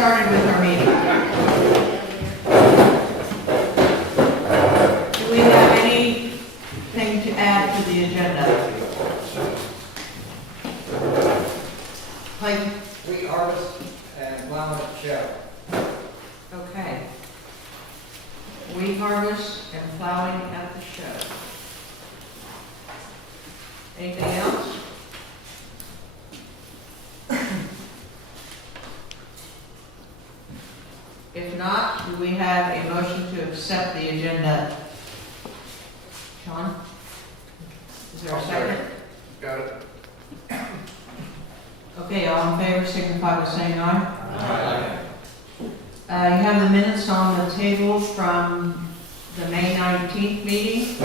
started with our meeting. Do we have anything to add to the agenda? Like, We harvest and plow at the show. okay. Wheat harvest and plowing at the show. Anything else? If not, do we have a motion to accept the agenda? Sean? Is there a second? Got it. Okay, all in favor, signify by saying aye. You have the minutes on the table from the May 19th meeting.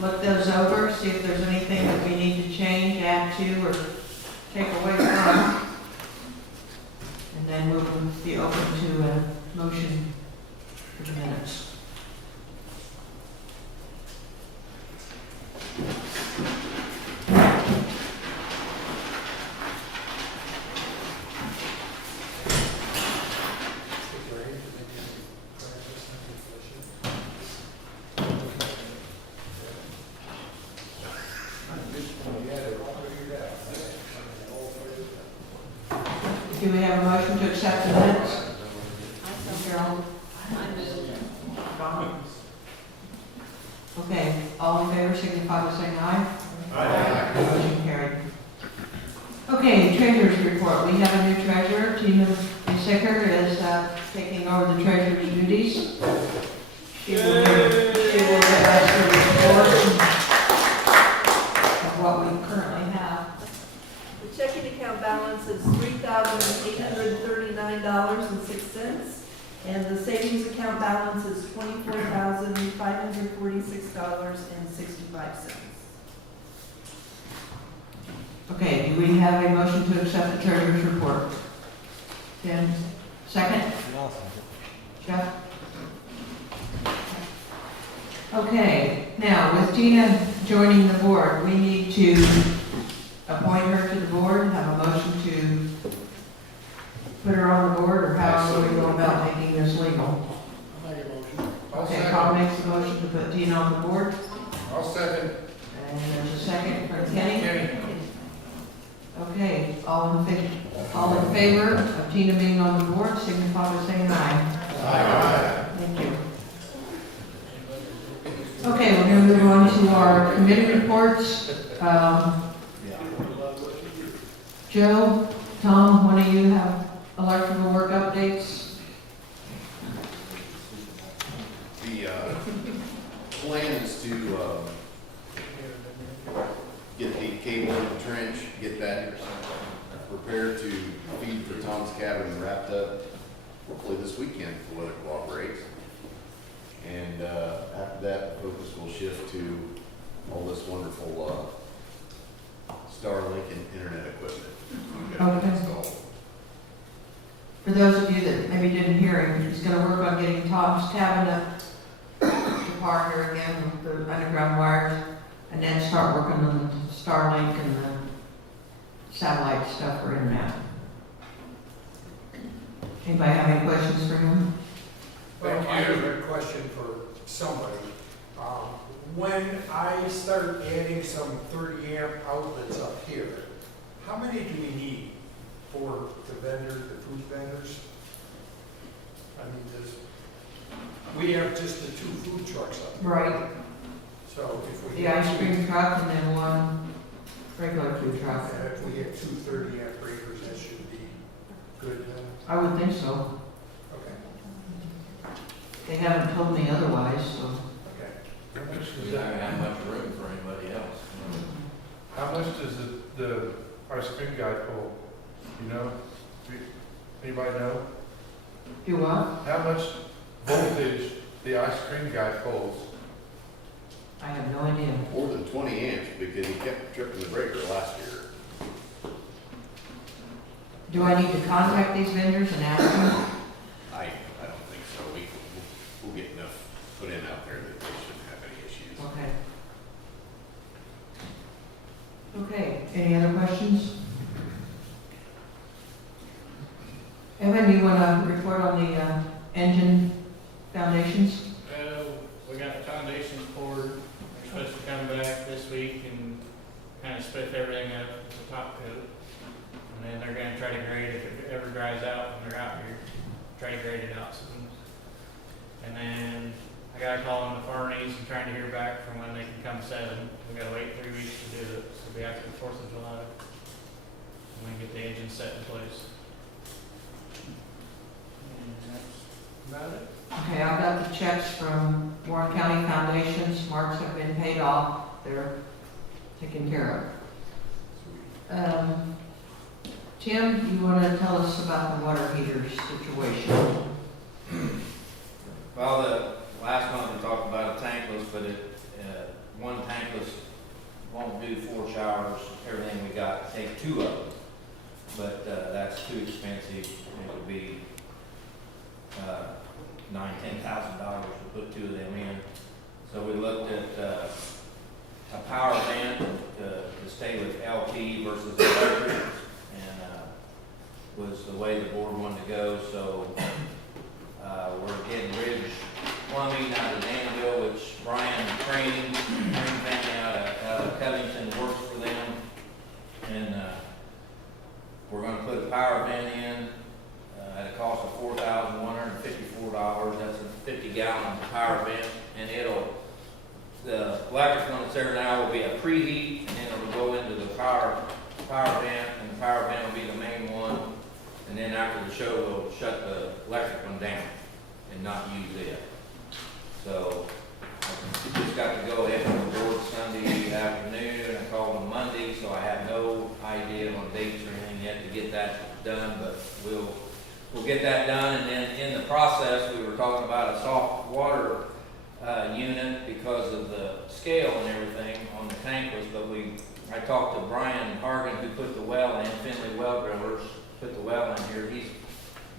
Look those over, see if there's anything that we need to change, add to, or take away from. And then we'll be open to a motion for the minutes. Do we have a motion to accept the minutes? Carol? Don? Okay, all in favor, signify by saying aye. Aye. Motion carried. Okay, treasurer's report. We have a new treasurer. Tina Sicker is taking over the treasurer's duties. She will give us a report of what we currently have. The checking account balance is $3,839.06, and the savings account balance is $24,546.65. Okay, do we have a motion to accept the treasurer's report? Tim, second? Jeff? Okay, now with Tina joining the board, we need to appoint her to the board, have a motion to put her on the board, or how are we going about making this legal? I'll make a motion. Okay, Paul makes the motion to put Tina on the board, I'll second. and there's a second from Kenny. Okay, all in favor of Tina being on the board, signify by saying aye. Aye. Thank you. Okay, we're going to move on to our committee reports. Joe, Tom, one of you have electrical work updates? The plan is to get the cable in the trench, get that prepared to feed for Tom's cabin wrapped up, hopefully this weekend if the weather cooperates. And after that, the focus will shift to all this wonderful Starlink and internet equipment we've got Okay. installed. For those of you that maybe didn't hear him, he's going to work on getting Tom's cabin up to par here again with the underground wires, and then start working on the Starlink and the satellite stuff for internet. Anybody have any questions for him? Well, I have a question for somebody. When I start adding some 30 amp outlets up here, how many do we need for the vendors, the food vendors? I mean, we have just the 2 food trucks up here. Right. So if we The ice cream truck and then one regular food truck. If we have 2 30 amp breakers, that should be good then? I would think so. Okay, They haven't told me otherwise, so. okay. We don't have much room for anybody else. How much does the ice cream guy pull? You know? Anybody know? Do what? How much voltage the ice cream guy pulls? I have no idea. More than 20 amps because he kept tripping the breaker last year. Do I need to contact these vendors and ask them? I don't think so. We'll get enough put in out there that they shouldn't have any issues. Okay. Okay, any other questions? Evan, you want to report on the engine foundations? We got the foundations poured, they're supposed to come back this week and kind of spiff everything up with the top coat. And then they're gonna try to grade, if it ever dries out when they're out here, try to grade it out soon. And then I got a call on the Farneys and trying to hear back from when they can come set them. We gotta wait 3 weeks to do it, so it'll be after the 4th of July. And we can get the engine set in place. And that's about it. Okay, I got the checks from Warren County Foundations. Marks have been paid off. They're taken care of. Tim, you want to tell us about the water heater situation? Well, the last month we talked about a tankless, but one tankless won't do 4 showers, everything we got, take 2 of them. But that's too expensive, it would be $9,000-$10,000 to put 2 of them in. So we looked at a power band to stay with LP versus electric, and was the way the board wanted to go. So we're getting Ridge Plumbing out of Danville, which Brian Crane family out of Covington works for them, and we're going to put a power band in at a cost of $4,154. That's a 50-gallon power band, and the electric one that's there now will be a preheat, and then it'll go into the power band, and the power band will be the main one. And then after the show, we'll shut the electric one down and not use it. So I just got to go ahead from the board Sunday afternoon. I called them Monday, so I have no idea on dates or anything yet to get that done, but we'll get that done. And then in the process, we were talking about a soft water unit because of the scale and everything on the tankless, but I talked to Brian Hargan, who put the well in, Finley Well Drillers, put the well in here. He's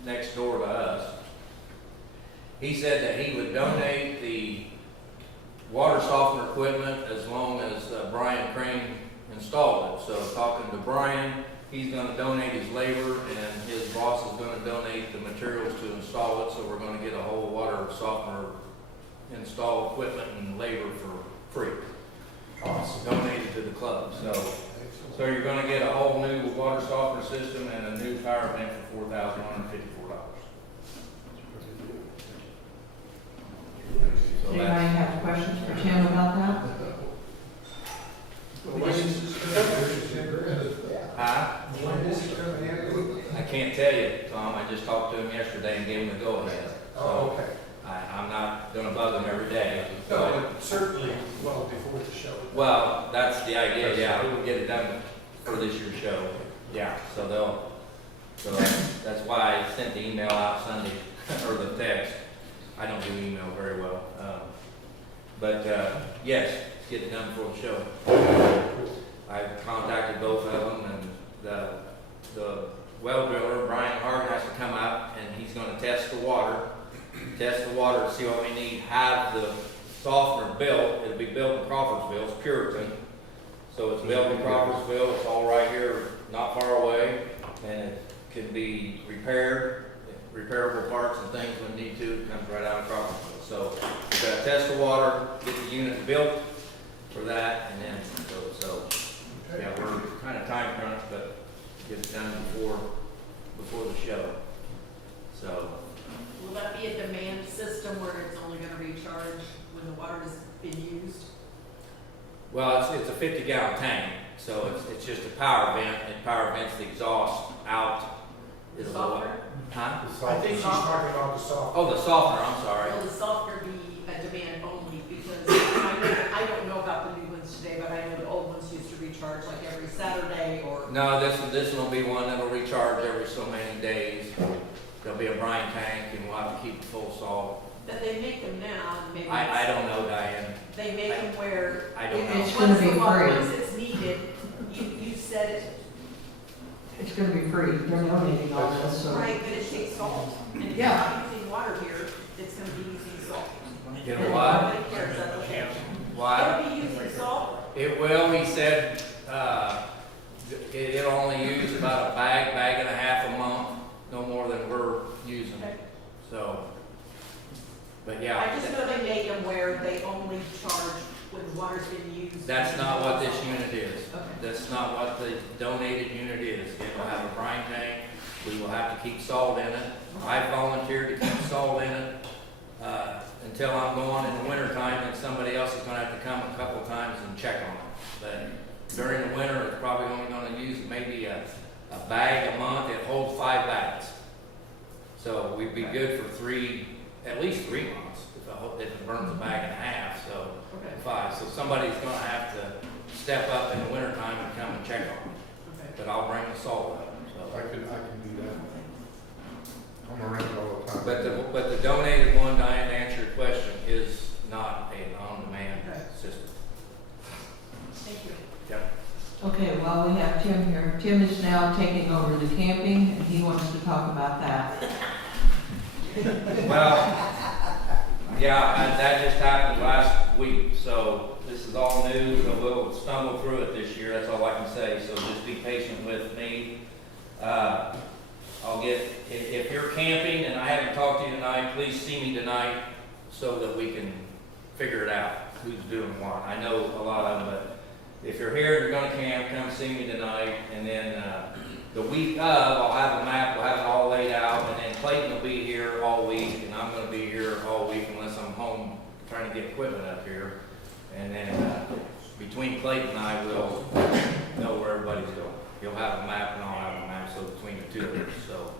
next door to us. He said that he would donate the water softener equipment as long as Brian Crane installed it. So talking to Brian, he's going to donate his labor, and his boss is going to donate the materials to install it. So we're going to get a whole water softener install equipment and labor for free. Donated to the club. So you're going to get a whole new water softener system and a new power bank for $4,154. So Anybody that's, have questions for Tim about that? When is this coming in? I can't tell you, Tom. I just talked to him yesterday and gave him the go-ahead. Oh, okay. I'm not going to bug him every day. No, but certainly well before the show. Well, that's the idea. Yeah, we will get it done for this year's show. Yeah, so that's why I sent the email out Sunday, or the text. I don't do email very well. But yes, get it done before the show. I've contacted both of them, and the well driller, Brian Hart, has to come out, and he's going to test the water to see what we need. Have the softener built. It'll be built in Crawfordsville. It's Puritan. So it's built in Crawfordsville. It's all right here, not far away, and it can be repaired. Repairable parts and things when need to. It comes right out of Crawfordsville. So we've got to test the water, get the unit built for that, and then so yeah, we're kind of time crunched, but get it done before the show. So. Will that be a demand system where it's only going to recharge when the water has been used? Well, it's a 50-gallon tank, so it's just a power vent. It power vents the exhaust out. It'll go up. Huh? I think she's talking about the soft. Oh, the softener. I'm sorry. Will the softener be a demand only? Because I don't know about the new ones today, but I know the old ones used to recharge like every Saturday or. No, this one will be one that'll recharge every so many days. There'll be a brine tank, and we'll have to keep it full salt. But they make them now, and maybe. I don't know, Diane. They make them where. I don't know. It's going to be free. Once it's needed, you said it. It's going to be free. They're donating all this, so. Right, but it takes salt. And if you're Yeah. not using water here, it's going to be using salt. You know what? Nobody cares, that's okay. Why? It'll be using salt. It will. He said it'll only use about a bag and a half a month, no more than we're So, but yeah. I just know they made them where they only charge when water's been used. That's not what this unit is. Okay. That's not what the donated unit is. It will have a brine tank. We will have to keep salt in it. I volunteered to keep salt in it, until I'm gone in the wintertime, and somebody else is gonna have to come a couple times and check on it. But during the winter, it's probably only gonna use maybe a bag a month. It holds 5 bags. So we'd be good for at least 3 months if it burns a bag and a half, so Okay. 5. So somebody's gonna have to step up in the wintertime and come and check on it. Okay. But I'll bring the salt up, so. I can do that. I'm around all the time. But the donated one, Diane, to answer your question, is not an on-demand Okay. system. Thank you. Yep. Okay, while we have Tim here, Tim is now taking over the camping, and he wants to talk about that. Well, yeah, that just happened last week, so this is all new, so we'll stumble through it this year, that's all I can say, so just be patient with me. If you're camping and I haven't talked to you tonight, please see me tonight so that we can figure it out, who's doing what. I know a lot of them, but if you're here and you're gonna camp, come see me tonight, and then, the week of, I'll have a map, we'll have it all laid out, and then Clayton will be here all week, and I'm gonna be here all week unless I'm home trying to get equipment up here. And then, between Clayton and I, we'll know where everybody's going. He'll have a map and I'll have a map, so between the two of us, so.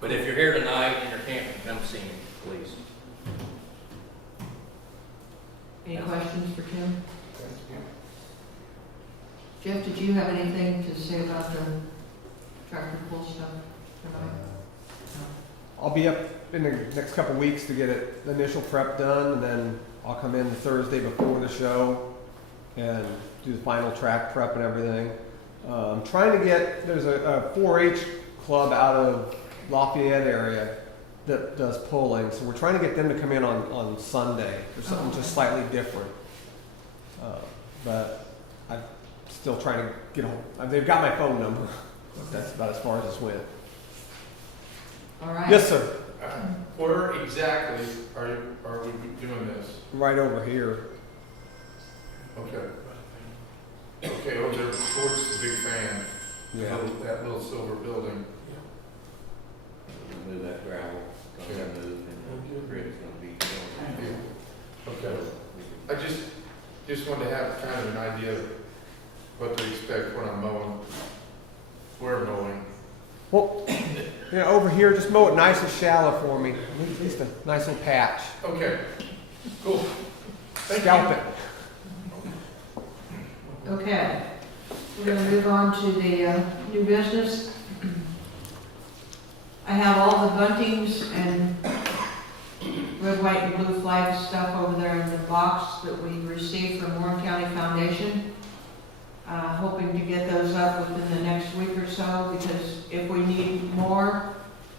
But if you're here tonight and you're camping, come see me, please. Any questions for Tim? Jeff, did you have anything to say about the tractor pull stuff tonight? I'll be up in the next couple weeks to get the initial prep done, and then I'll come in the Thursday before the show and do the final track prep and everything. I'm trying to there's a 4-H club out of Lafayette area that does pulling, so we're trying to get them to come in on Sunday for something just slightly different. But I'm still trying to get hold. They've got my phone number. That's about as far as this went. All right. Yes, sir. Where exactly are we doing this? Right over here. Okay. Okay, over there towards the big fan, Yeah. that little silver building. Move that gravel, Yeah. move, and the grid's gonna be going. Okay. I just wanted to have kind of an idea of what to expect when I'm mowing, where I'm mowing. Well, over here, just mow it nice and shallow for me. At least a nice little patch. Okay, cool. Thank Scalp you. it. Okay, we're gonna move on to the new business. I have all the buntings and red, white, and blue flag stuff over there in the box that we received from Warren County Foundation. Hoping to get those up within the next week or so, because if we need more,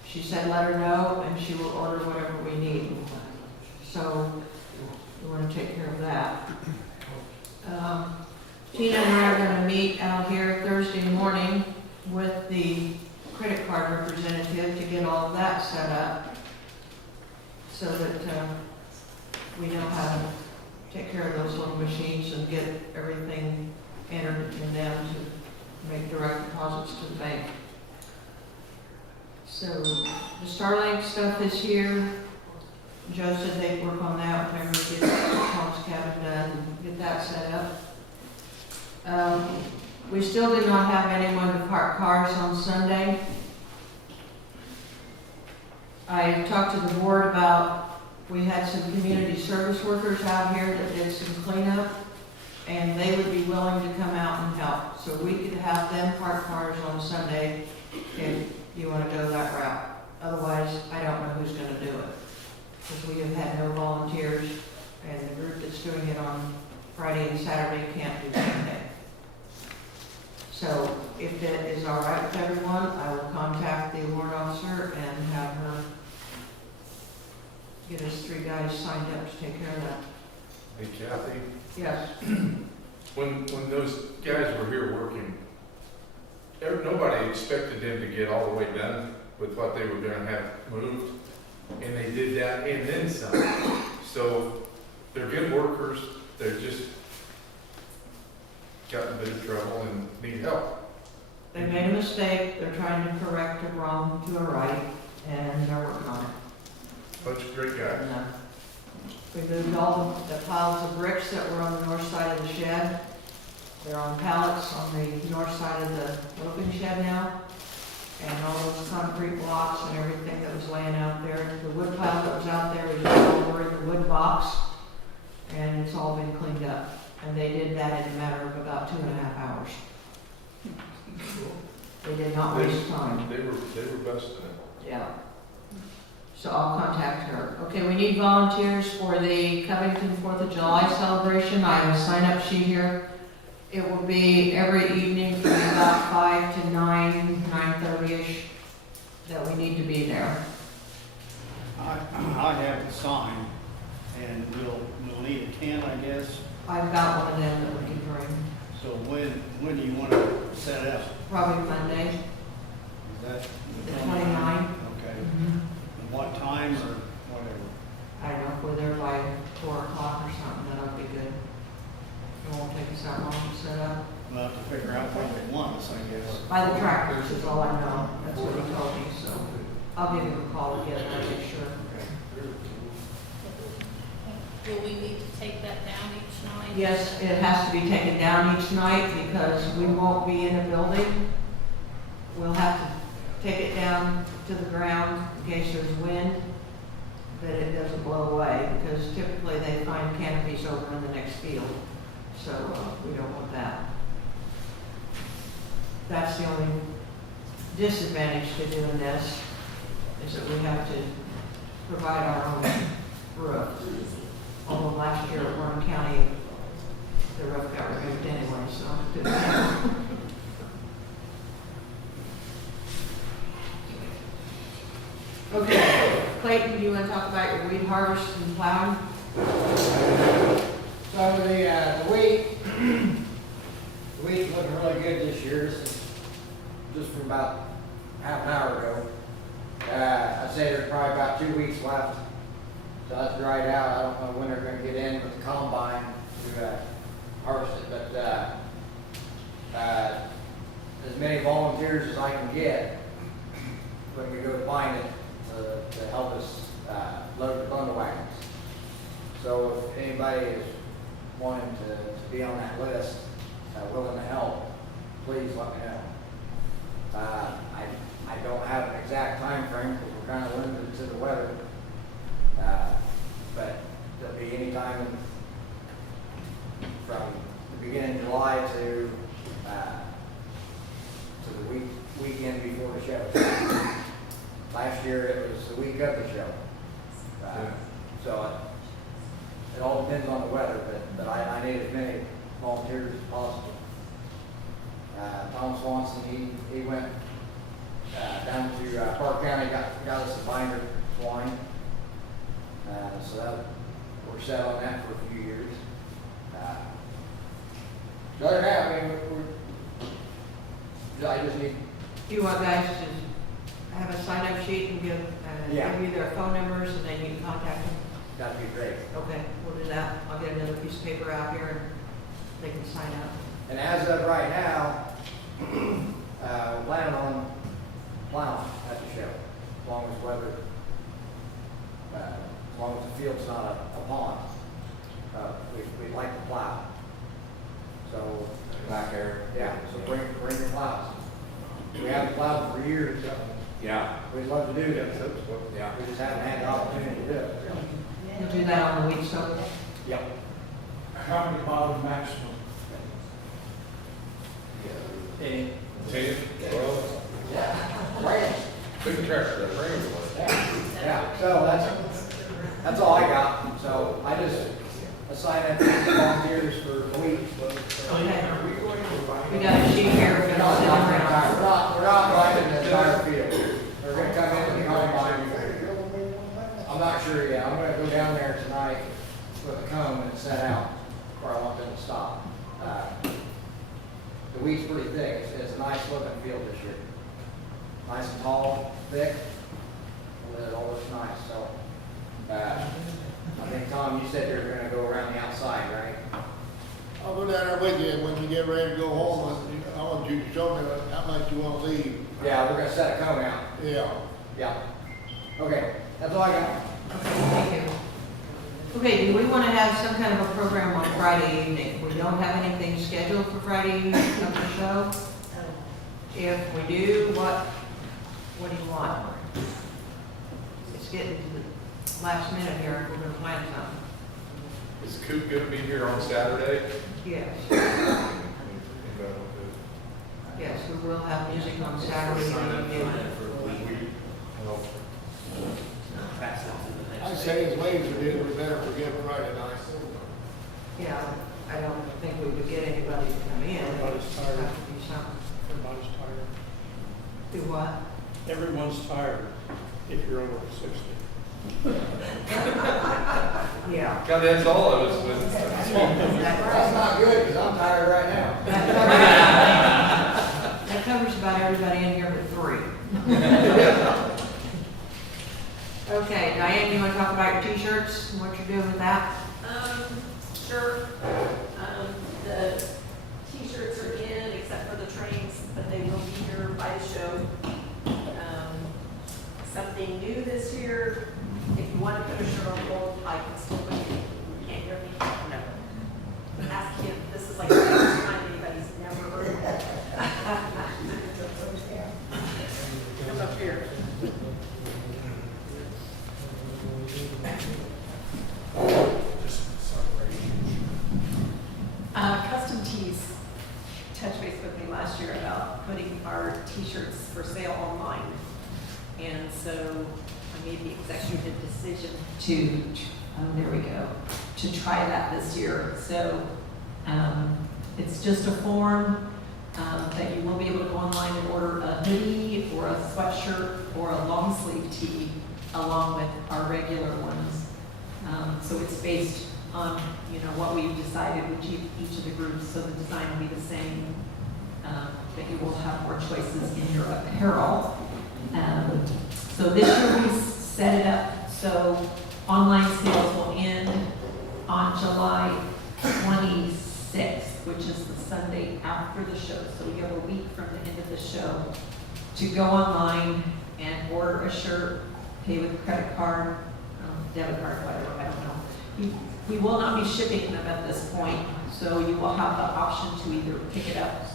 she said let her know, and she will order whatever we need. So, we want to take care of that. Tina and I are going to meet out here Thursday morning with the credit card representative to get all of that set up, so that we know how to take care of those little machines and get everything entered in them to make direct deposits to the bank. So the Starlink stuff is here. Joe said they'd work on that whenever we get Tom's cabin done and get that set up. We still do not have anyone to park cars on Sunday. I talked to the board about, we had some community service workers out here that did some cleanup, and they would be willing to come out and help. So we could have them park cars on Sunday if you want to go that route. Otherwise, I don't know who's going to do it, because we have had no volunteers, and the group that's doing it on Friday and Saturday can't do Sunday. So if that is all right with everyone, I will contact the warrant officer and have her get us 3 guys signed up to take care of that. Hey Kathy, Yes. when those guys were here working, nobody expected them to get all the way done with what they were gonna have moved. and they did that and then some. So they're good workers, they're just got in a bit of trouble and need help. They made a mistake, they're trying to correct a wrong to a right, and they're working on it. Bunch of great guys. And, we moved all the piles of bricks that were on the north side of the shed. They're on pallets on the north side of the loading shed now. And all those concrete blocks and everything that was laying out there. The wood pile that was out there is no longer in the wood box, and it's all been cleaned up. And they did that in a matter of about 2.5 hours. They did not waste time. They were best at it. Yeah. So I'll contact her. Okay, we need volunteers for the Covington 4th of July celebration. I have a sign-up sheet here. It will be every evening from about 5 to 9:30-ish that we need to be there. I have the sign, and we'll need a tent, I guess. I've got one of them that we can bring. So when do you want to set up? Probably Monday, Is that the 29th. Okay. Mhm. And what time or whatever? I don't know, if we're there by 4 o'clock or something, that'll be good. It won't take us that long to set up. We'll have to figure out what they want us, I guess. By the tractors is all I know. That's what he told me, so I'll give him a call again and make sure. Will we need to take that down each night? Yes, it has to be taken down each night because we won't be in a building. We'll have to take it down to the ground in case there's wind, that it doesn't blow away, because typically they find canopies over in the next field. So we don't want that. That's the only disadvantage to doing this, is that we have to provide our own roof. Although last year at Warren County, the roof got removed anyway, so it didn't matter. Okay, Clayton, do you want to talk about your weed harvest and plowing? So the wheat's looking really good this year. This is just from about half an hour ago. I'd say there's probably about 2 weeks left. So that's dried out. I don't know when they're gonna get in with the combine to harvest it, but as many volunteers as I can get when we go to find it to help us load the bundle wagons. So if anybody is wanting to be on that list, willing to help, please let me know. I don't have an exact time frame because we're kind of limited to the weather. But there'll be any time from the beginning of July to the weekend before the show. Last year it was the week of the show. So it all depends on the weather, but I need as many volunteers as possible. Tom Swanson, he went down to Park County, got us a binder twine. So that, we're set on that for a few years. Other than that, I mean, I just need. Do you want guys to have a sign-up sheet and give you their phone numbers and then you can contact them? That'd be great. Okay, we'll do that. I'll get another piece of paper out here and they can sign up. And as of right now, plan on plowing at the show, as long as weather, as long as the field's not a pond. We'd like to plow. So, Back there. yeah, so bring your plows. We haven't plowed for years, so Yeah. we'd love to do that. Yeah. We just haven't had the opportunity to do it. You'll do that on the week, so Yep. How many miles maximum? 10, 12, Right. big tractor, that brings Yeah, so that's all I got. So I just assign it to volunteers for a week. okay. We got a sheet here, we're gonna send around. We're not lining the entire field. They're gonna come in and combine. I'm not sure yet. I'm gonna go down there tonight with a comb and set out where I want them to stop. The wheat's pretty thick. It's a nice looking field this year. Nice and tall, thick. it all looks nice, so. I think, Tom, you said you're gonna go around the outside, right? I'll go down there with you, and when you get ready to go home, I want you to show me how much you want to leave. Yeah, we're gonna set a cone out. Yeah. Yeah. Okay, that's all I got. Okay, thank you. Okay, do we want to have some kind of a program on Friday evening? We don't have anything scheduled for Friday evening of the show? If we do, what do you want? It's getting to the last minute here, if we're gonna plan something. Is Coop gonna be here on Saturday? Yes, yes, we will have music on Saturday. Pass it to the I next. say as late as we did, we better forget Friday night. Yeah, I don't think we would get anybody to come in. Everybody's tired. Have to be something. Everybody's tired. Do what? Everyone's tired if you're over 60. Yeah. God, that's all of us, but That's not good, because I'm tired right now. That covers about everybody in here but three. Okay, Diane, you want to talk about your t-shirts and what you're doing with that? Sure. The t-shirts are in, except for the trains, but they will be here by the show. Something new this year, if you want to put a shirt on hold, I can still put it. You can't hear me? No. Ask him, this is like the first time anybody's never heard of that. Come up here. Custom Tees touched base with me last year about putting our t-shirts for sale online. And so I made the executive decision to, there we go, to try that this year. So it's just a form that you will be able to go online and order a hoodie or a sweatshirt or a long sleeve tee along with our regular ones. So it's based on, what we've decided with each of the groups, so the design will be the same, but you will have more choices in your apparel. So this year we set it up so online sales will end on July 26th, which is the Sunday after the show. So you have a week from the end of the show to go online and order a shirt, pay with a credit card, debit card, whatever, I don't know. We will not be shipping them at this point, so you will have the option to either pick it up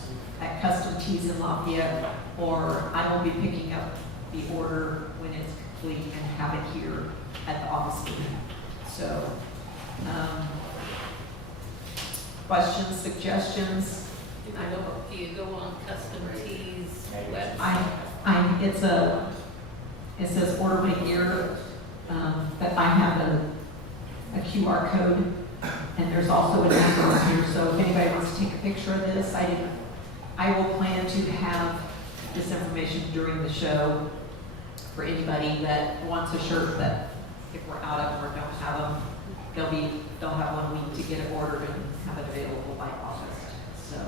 at Custom Tees in Lafayette, or I will be picking up the order when it's complete and have it here at the office. So, questions, suggestions? I know, do you go on Custom Tees it website? says order me here, but I have a QR code, and there's also a number on here, so if anybody wants to take a picture of this, I will plan to have this information during the show for anybody that wants a shirt that if we're out of them or don't have them, they'll have 1 week to get it ordered and have it available by August. So,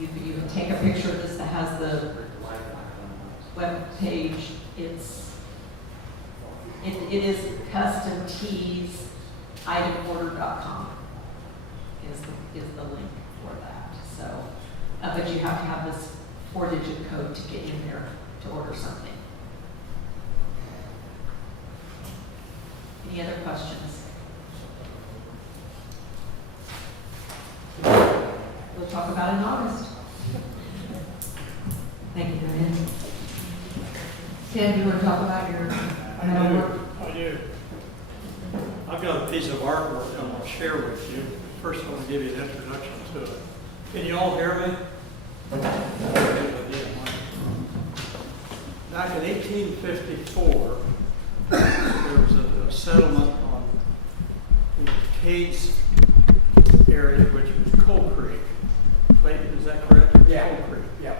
you can take a picture of this that has the web page. It is Custom Tees itemorder.com is the link for that. So, but you have to have this 4-digit code to get in there to order something. Any other questions? We'll talk about it in August. Thank you, Diane. Ted, you want to talk about your metal work? I do. I've got a piece of artwork I want to share with you. First, I want to give you an introduction to it. Can you all hear me? Back in 1854, there was a settlement on the Cades area, which was Coal Creek. Clayton, is that correct? Yeah. Coal Creek. Yeah.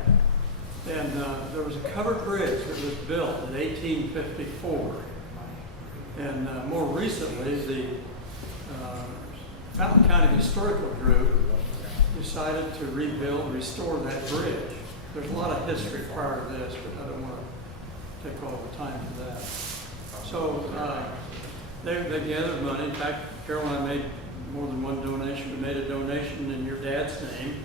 And there was a covered bridge that was built in 1854. And more recently, the Fountain County Historical Group decided to restore that bridge. There's a lot of history prior to this, but I don't want take all the time for that. So, they gathered money. In fact, Carol and I made more than one donation. We made a donation in your dad's name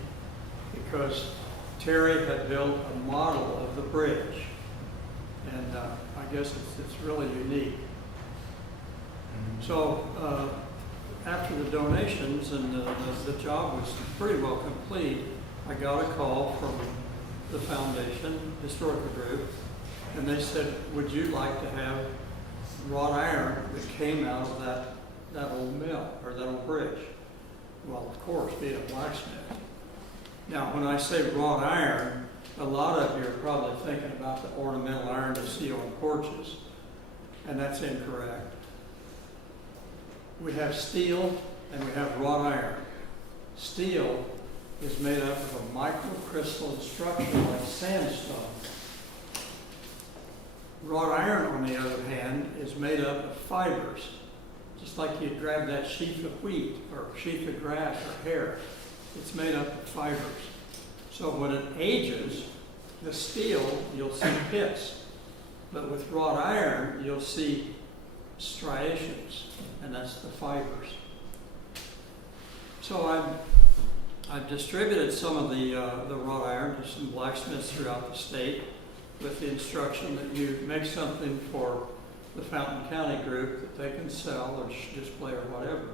because Terry had built a model of the bridge. And I guess it's really unique. So after the donations and the job was pretty well complete, I got a call from the foundation, historical group, and they said, would you like to have wrought iron that came out of that old mill, or that old bridge? Well, of course, being a blacksmith. Now, when I say wrought iron, a lot of you are probably thinking about the ornamental iron you see on porches, and that's incorrect. We have steel and we have wrought iron. Steel is made up of a microcrystalline structure like sandstone. Wrought iron, on the other hand, is made up of fibers, just like you'd grab that sheaf of wheat or sheaf of grass or hair. It's made up of fibers. So when it ages, the steel, you'll see pits. But with wrought iron, you'll see striations, and that's the fibers. So I've distributed some of the wrought iron to some blacksmiths throughout the state with the instruction that you make something for the Fountain County group that they can sell or display or whatever.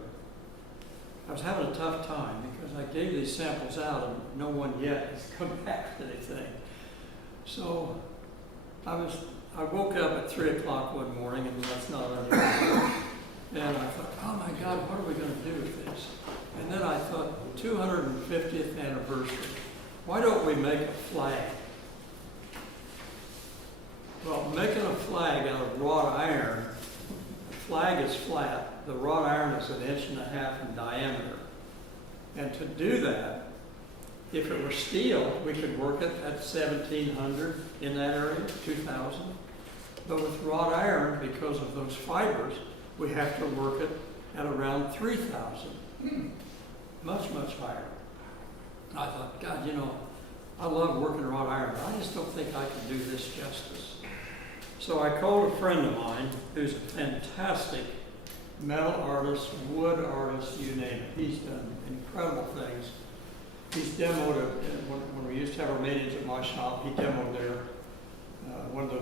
I was having a tough time because I gave these samples out and no one yet has come back with anything. So I woke up at 3 o'clock one morning, and that's not unusual. And I thought, oh my God, what are we going to do with this? And then I thought, 250th anniversary. Why don't we make a flag? Well, making a flag out of wrought iron, the flag is flat. The wrought iron is 1.5 inches in diameter. And to do that, if it were steel, we could work it at 1,700 in that area, 2,000. But with wrought iron, because of those fibers, we have to work it at around 3,000. Much, much higher. I thought, God, I love working wrought iron, but I just don't think I can do this justice. So I called a friend of mine who's a fantastic metal artist, wood artist, you name it. He's done incredible things. He's demoed it when we used to have our meetings at my shop. He demoed there. One of the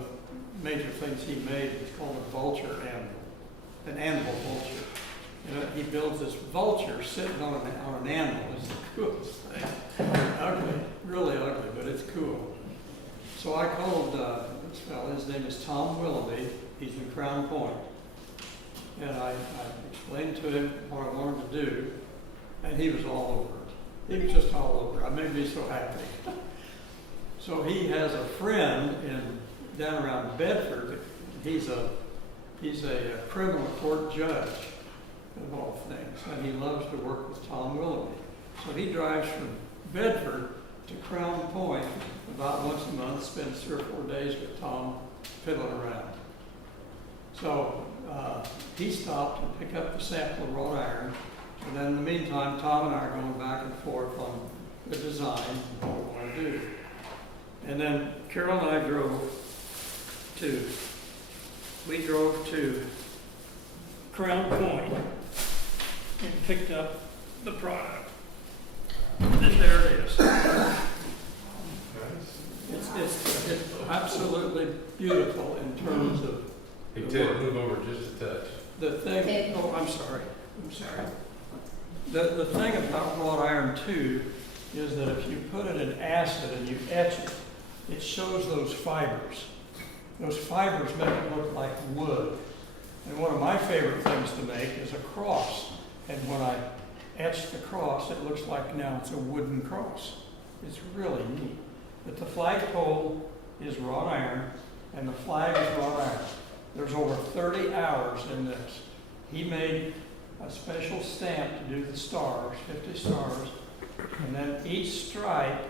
major things he made is called a vulture anvil, an anvil vulture. He builds this vulture sitting on an anvil. It's the coolest thing. Ugly, really ugly, but it's cool. So I called this fellow. His name is Tom Willoughby. He's in Crown Point. And I explained to him what I wanted to do, and he was all over it. He was just all over it. It made me so happy. So he has a friend down around Bedford. He's a criminal court judge, of all things, and he loves to work with Tom Willoughby. So he drives from Bedford to Crown Point about once a month, spends 3 or 4 days with Tom fiddling around. So he stopped and picked up the sample of wrought iron, and then in the meantime, Tom and I are going back and forth on the design and what we want to do. And then Carol and I drove to Crown Point and picked up the product. And there it is. It's absolutely beautiful in terms of. Hey, Ted, move over just a touch. The thing, oh, I'm sorry. The thing about wrought iron too is that if you put it in acid and you etch it, it shows those fibers. Those fibers make it look like wood. And one of my favorite things to make is a cross. And when I etch the cross, it looks like now it's a wooden cross. It's really neat. But the flagpole is wrought iron, and the flag is wrought iron. There's over 30 hours in this. He made a special stamp to do the stars, 50 stars, and then each stripe,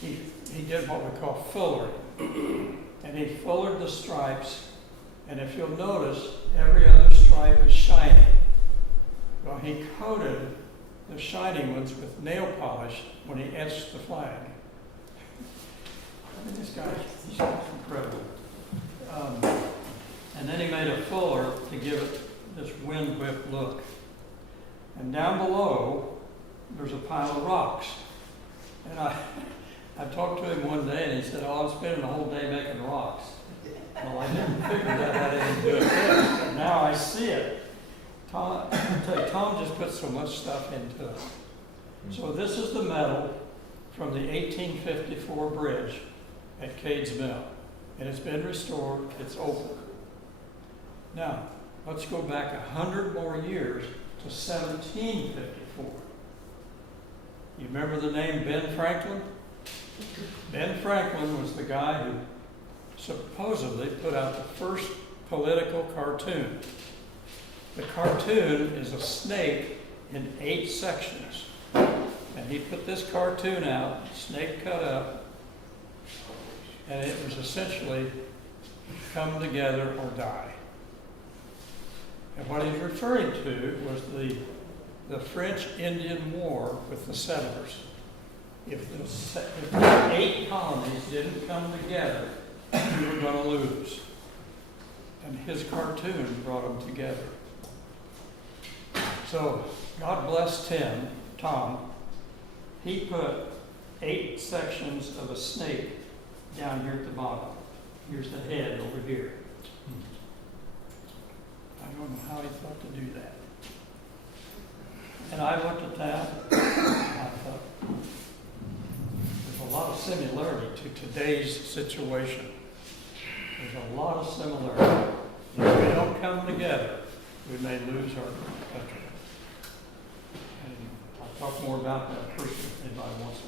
he did what we call fullering. And he fullered the stripes, and if you'll notice, every other stripe is shiny. Well, he coated the shiny ones with nail polish when he etched the flag. I mean, this guy, he's incredible. give it this wind whip look. And down below, there's a pile of rocks. And I talked to him one day and he said, oh, I'm spending the whole day making rocks. Well, I didn't figure that had anything to do with it, but now I see it. Tom, I tell you, Tom just put so much stuff into it. So this is the metal from the 1854 bridge at Cades Mill. And it's been restored, it's open. Now, let's go back 100 more years to 1754. You remember the name Ben Franklin? Ben Franklin was the guy who supposedly put out the first political cartoon. The cartoon is a snake in 8 sections. And he put this cartoon out, snake cut up, and it was essentially come together or die. And what he's referring to was the French-Indian War with the settlers. If the 8 colonies didn't come together, we were going to lose. And his cartoon brought them together. So God bless Tom. He put 8 sections of a snake down here at the bottom. Here's the head over here. I don't know how he thought to do that. And I looked at that, and I thought, there's a lot of similarity to today's situation. There's a lot of similarity. If we don't come together, we may lose our country. And I'll talk more about that first if anybody wants to.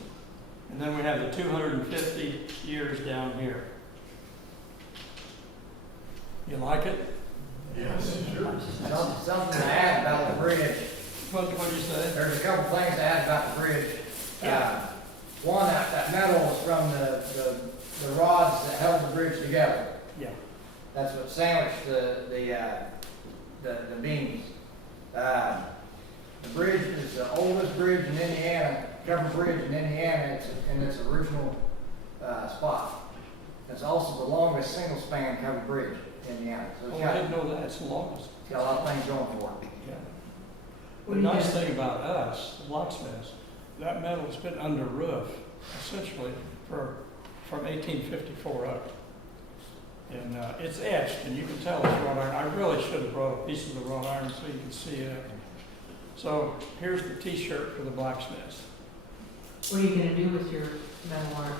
And then we have the 250 years down here. You like it? Yes, sure. Something to add about the bridge. What did you say? There's a couple things to add about the bridge. One, that metal was from the rods that held the bridge together. Yeah. That's what sandwiched the beams. The bridge is the oldest bridge in Indiana, covered bridge in Indiana. It's in its original spot. It's also the longest single span covered bridge in Indiana. So it's Oh, got, I didn't know that. It's the longest. it's got a lot of things going for it. Yeah. The nice thing about us, the blacksmiths, that metal has been under roof essentially from 1854 up. And it's etched, and you can tell it's wrought iron. I really should have brought a piece of the wrought iron so you can see it. So here's the T-shirt for the blacksmiths. What are you gonna do with your metal art?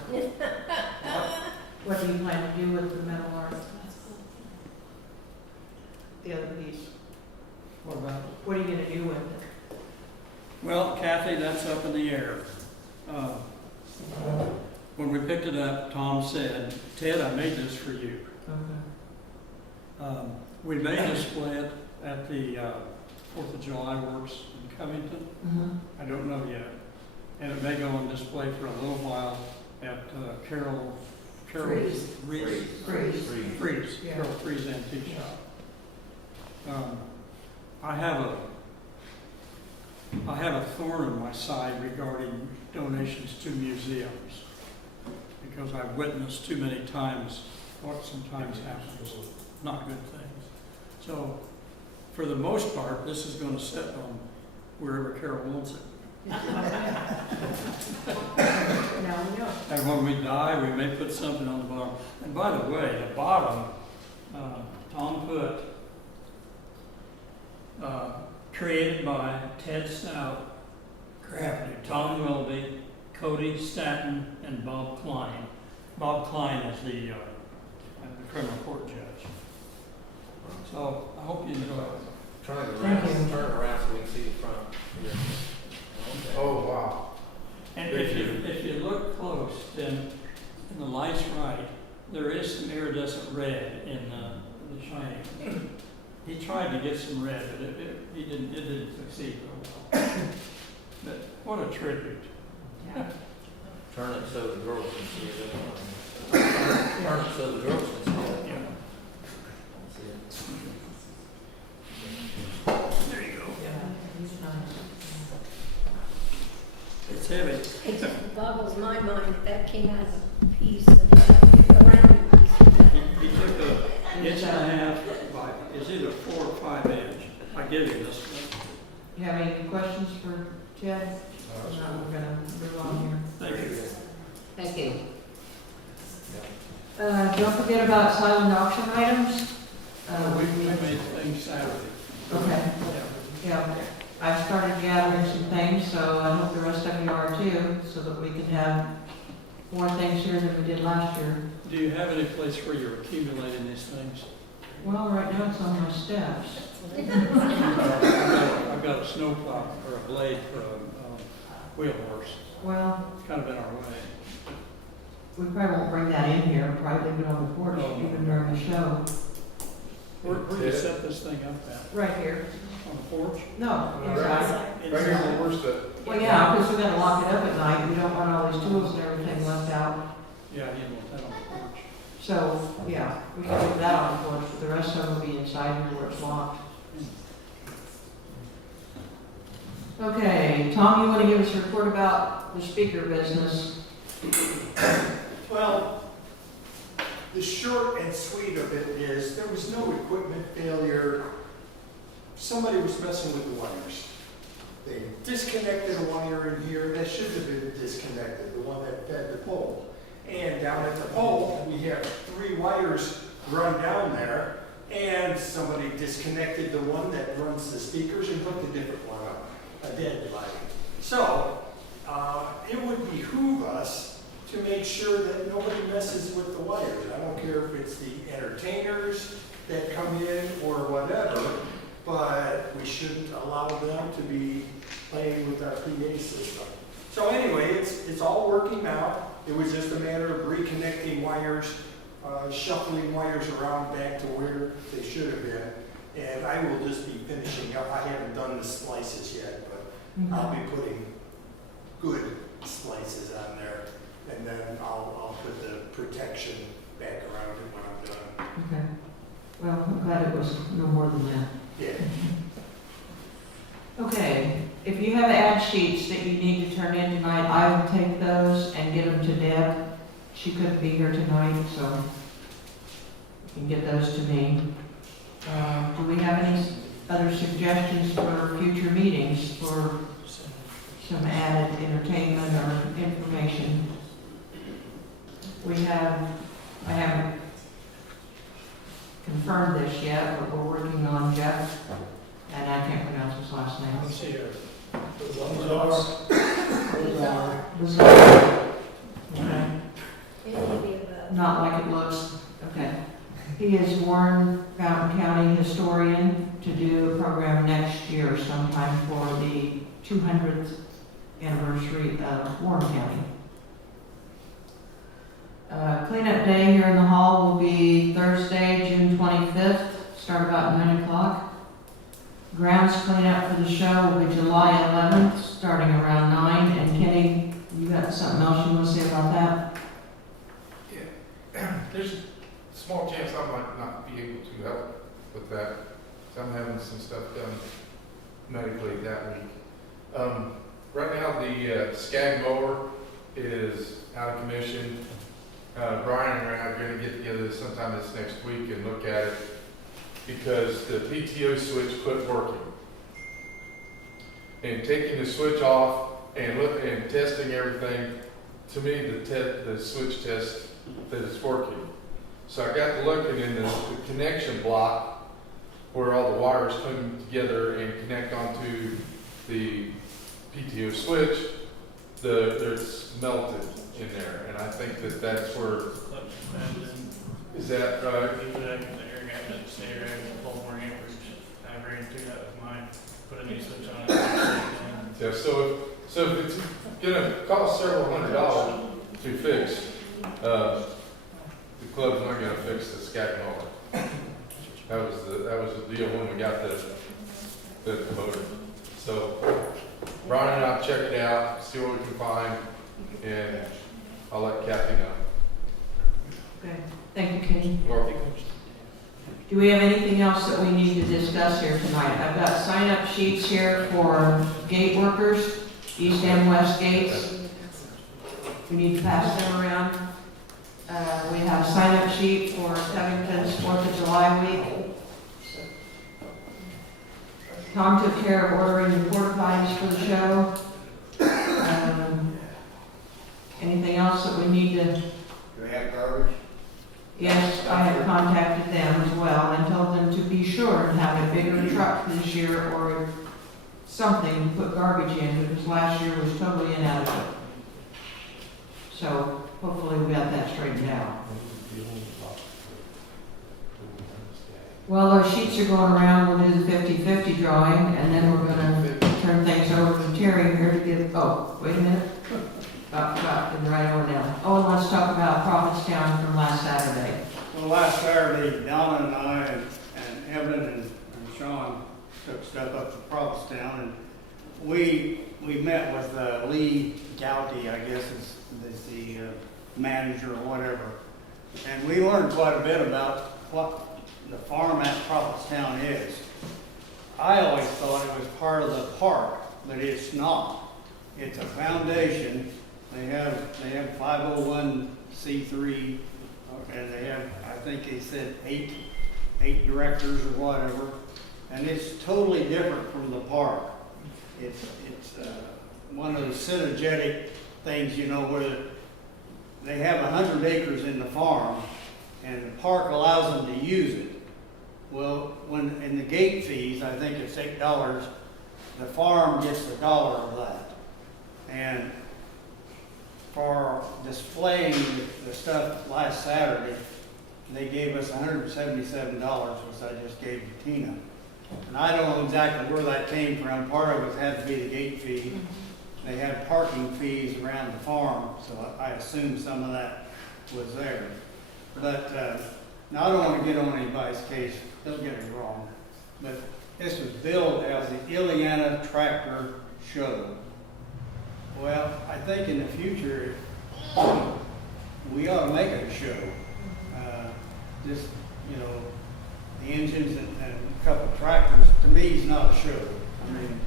What do you plan to do with the metal art? The other piece, What about it? what are you gonna do with it? Well, Kathy, that's up in the air. When we picked it up, Tom said, Ted, I made this for you. We may display it at the 4th of July Works in Covington. I don't know yet. And it may go on display for a little while at Carol Freeze. Freeze, Carol Freeze Antique Shop. I have a thorn in my side regarding donations to museums because I've witnessed too many times what sometimes happens, not good things. So, for the most part, this is going to sit on wherever Carol wants it. Now we know. And when we die, we may put something on the bottom. And by the way, the bottom, Tom put, created by Ted Stout, Tom Wilby, Cody Statton, and Bob Klein. Bob Klein is the criminal court judge. So I hope you enjoy it. Turn it Thank around, you. turn it around so we can see the front. Oh, wow. And if you look close, then in the light's right, there is some iridescent red in the shining. He tried to get some red, but it didn't succeed very well. But what a tribute. Yeah. Turn it so the girls can see it. Turn it so the girls can see it. Yeah. See it. There you go. He's nice. It's heavy. It boggles my mind that came out of a piece of a round piece. He took an inch and a half by inch either 4 or 5 inch. I give you this one. You have any questions for Ted? No, we're gonna move on here. Thank you. Thank you. Don't forget about silent auction items. We made things Saturday. Okay, yeah, I started gathering some things, so I hope the rest of you are too, so that we can have more things here than we did last year. Do you have any place where you're accumulating these things? Well, right now it's on my steps. I've got a snowplow or a blade for a wheel horse. Well, It's kind of in our way. we probably won't bring that in here, probably leave it on the porch Oh. even during the show. Where do you set this thing up at? Right here. On the porch? No, inside. Right here on the worst of, Well, yeah, because we're gonna lock it up at night, we don't want all these tools and everything left out. Yeah, you want that on the porch. So, yeah, we can leave that on the porch, but the rest of them will be inside here where it's locked. Okay, Tom, you want to give us a report about the speaker business? Well, the short and sweet of it is, there was no equipment failure. Somebody was messing with the wires. They disconnected a wire in here that should have been disconnected, the one that fed the pole. And down at the pole, we have 3 wires run down there, and somebody disconnected the one that runs the speakers and hooked a different one up, a dead dividing. So, it would behoove us to make sure that nobody messes with the wires. I don't care if it's the entertainers that come in or whatever, but we shouldn't allow them to be playing with our PA system. So anyway, it's all working out. It was just a matter of reconnecting wires, shuffling wires around back to where they should have been. And I will just be finishing up. I haven't done the splices yet, but I'll be putting good splices on there. And then I'll put the protection back around it when I'm done. Okay. Well, I'm glad it was no more than that. Yeah. Okay, if you have ad sheets that you need to turn in tonight, I will take those and get them to Deb. She couldn't be here tonight, so you can get those to me. Do we have any other suggestions for future meetings for some added entertainment or information? I haven't confirmed this yet, but we're working on Jeff, and I can't pronounce his last name. Let's see here. Bizarre. Okay. Not like it looks. Okay. He is Warren Fountain County historian to do a program next year sometime for the 200th anniversary of Warren County. Cleanup day here in the hall will be Thursday, June 25th, start about 9 o'clock. Grounds cleanup for the show will be July 11th, starting around 9. And Kenny, you got something else you want to say about that? yeah, there's a small chance I might not be able to help with that. So I'm having some stuff done medically that week. Right now, the skag mower is out of commission. Brian and I are going to get together sometime this next week and look at it because the PTO switch quit working. And taking the switch off and testing everything, to me, the switch test that it's working. So I got to looking in the connection block where all the wires come together and connect onto the PTO switch. There's melted in there, and I think that's where. Is that right? The air gap doesn't stay right, pull more amperage. I ran through that with mine, put a new switch on it. Yeah, so if it's gonna cost several $100s to fix, the club's not gonna fix the skag mower. That was the deal when we got the motor. So Brian and I'll check it out, see what we can find, and I'll let Kathy know. Okay. Thank you, Kenny. Or- Do we have anything else that we need to discuss here tonight? I've got sign-up sheets here for gate workers, east and west gates. We need to pass them around. We have a sign-up sheet for Covington's 4th of July week. Tom took care of ordering the porta potties for the show. Anything else that we need to? Do we have garbage? Yes, I have contacted them as well and told them to be sure and have a bigger truck this year or something to put garbage in, because last year was totally inadequate. So hopefully we got that straightened out. Well, those sheets are going around, we'll do the 50-50 drawing, and then we're gonna turn things over to Terry here to give, oh, wait a minute. Forgot, didn't write it all down. Oh, and let's talk about Prophetstown from last Saturday. Well, last Saturday, Donna and I and Evan and Sean took stuff up to Prophetstown, and we met with Lee Gouty, I guess is the manager or whatever. And we learned quite a bit about what the farm at Prophetstown is. I always thought it was part of the park, but it's not. It's a foundation. They have 501c3, and they have, I think they said eight directors or whatever, and it's totally different from the park. It's one of those synergetic things, you know, where they have 100 acres in the farm, and the park allows them to use it. Well, when in the gate fees, I think it's $8, the farm gets $1 of that. And for displaying the stuff last Saturday, they gave us $177, which I just gave to Tina. And I don't know exactly where that came from. Part of it had to be the gate fee. They had parking fees around the farm, so I assume some of that was there. But now I don't want to get on anybody's case, don't get me wrong, but this was billed as the Ileana Tractor Show. Well, I think in the future, we ought to make it a show. Just, you know, the engines and a couple of tractors, to me, is not a show. I mean,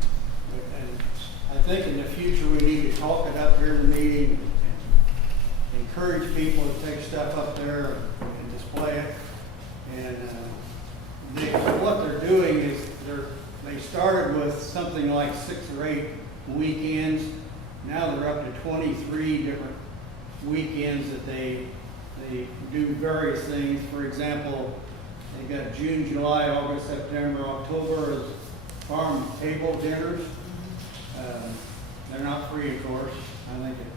and I think in the future, we need to talk it up here in the meeting and encourage people to take stuff up there and display it. And what they're doing is they started with something like 6 or 8 weekends. Now they're up to 23 different weekends that they do various things. For example, they got June, July, August, September, October as farm table dinners. They're not free, of course.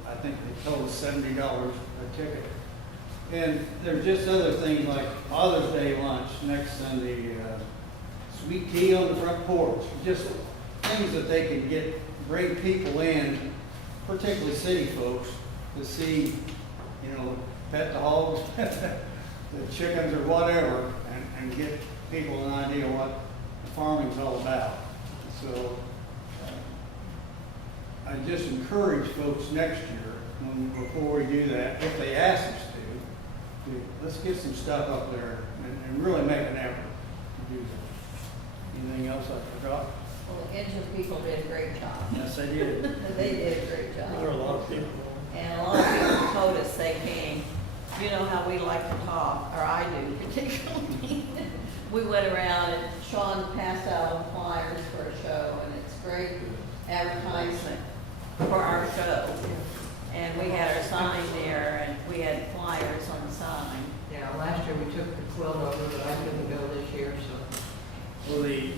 I think they told us $70 a ticket. And there's just other things like Father's Day lunch next Sunday, sweet tea on the front porch, just things that they can bring people in, particularly city folks, to see, you know, pet the hogs, the chickens or whatever, and get people an idea what the farming's all about. So I just encourage folks next year, before we do that, if they ask us to let's get some stuff up there and really make an effort to do that. Anything else I forgot? Well, the engine people did a great job. Yes, they did. They did a great job. There were a lot of people. And a lot of people told us they came. You know how we like to talk, or I do particularly. We went around and Sean passed out flyers for a show, and it's great advertisement for our show. And we had our sign there, and we had flyers on the sign. Yeah, last year we took the quilt over, but I couldn't go this year, so. Well, the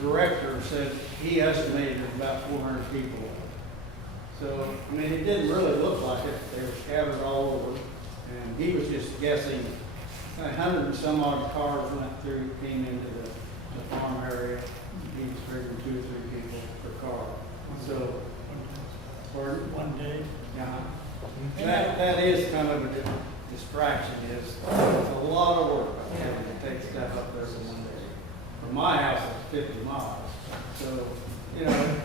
director said he estimated about 400 people. So, I mean, it didn't really look like it. They were scattered all over. And he was just guessing 100 and some odd cars went through, came into the farm area. He was figuring 2 or 3 people per car. So, for one day. Yeah. That is kind of a distraction. It's a lot of work to take stuff up there for one day. From my house, it's 50 miles. So, you know,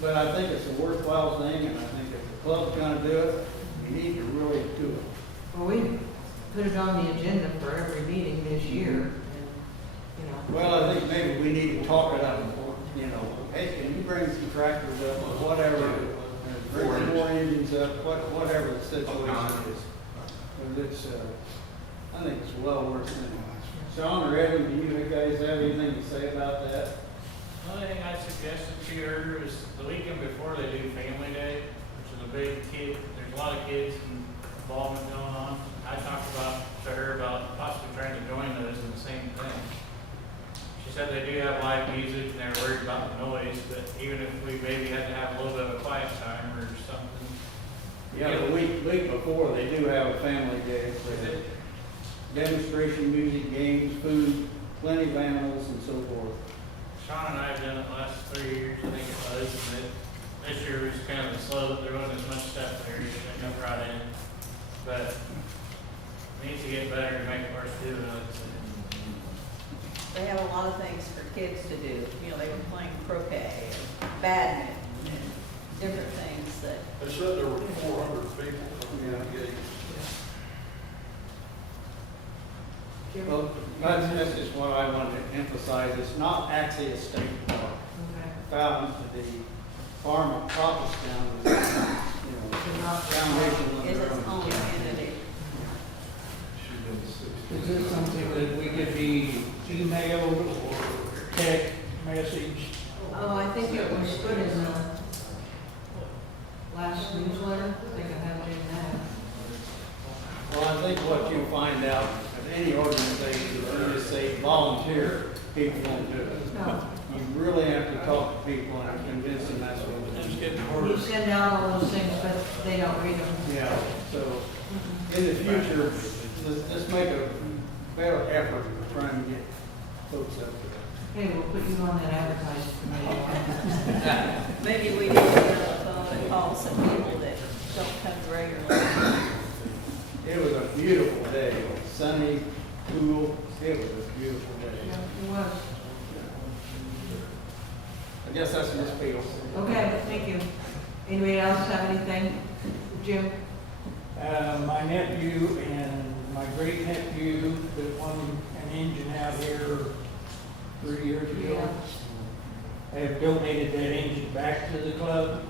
but I think it's a worthwhile thing, and I think if the club's gonna do it, we need to really do it. Well, we put it on the agenda for every meeting this year, and, you know. Well, I think maybe we need to talk it up, you know, hey, can you bring some tractors up or whatever, bring some more engines up, whatever the situation is. But it's, I think it's well worth it. Sean or Evan, do you guys have anything to say about that? The only thing I suggested to her is the weekend before they do Family Day, which is a big kid, there's a lot of kids and involvement going on. I talked to her about possibly trying to join those in the same thing. She said they do have live music and they're worried about the noise, but even if we maybe had to have a little bit of a quiet time or something. Yeah, the week before, they do have a family day. Is it? Demonstration, music, games, food, plenty of animals and so forth. Sean and I have done it the last 3 years, I think it was, and this year was kind of slow, there wasn't as much stuff there that got brought in. But it needs to get better to make it worth doing, I'd say. They have a lot of things for kids to do. You know, they were playing croquet, and badminton, and different things that, They said there were 400 people coming Yeah. in the gate. Well, that's just what I wanted to emphasize. It's not actually a state park. Okay. Found the farm at Provincetown is, foundation of is their its own. own entity. She's been 60. Is this something that we could be emailed or text message? Oh, I think it was put in the last newsletter. I think I have it in that. Well, I think what you'll find out at any organization, if you just say volunteer, people won't do it. No. You really have to talk to people and convince them that's what it Just is. get the You word. send out all those things, but they don't read them. Yeah, so in the future, let's make a better effort to try and get folks up there. Hey, we'll put you on that advertising committee. Maybe we need to get on the phone and call some people that don't come regularly. It was a beautiful day, sunny, cool, it was a beautiful day. Yeah, it was. I guess that's Miss Beal. Okay, thank you. Anybody else have anything? Jim? My nephew and my great nephew that won an engine out here 3 years ago have donated that engine back to the club.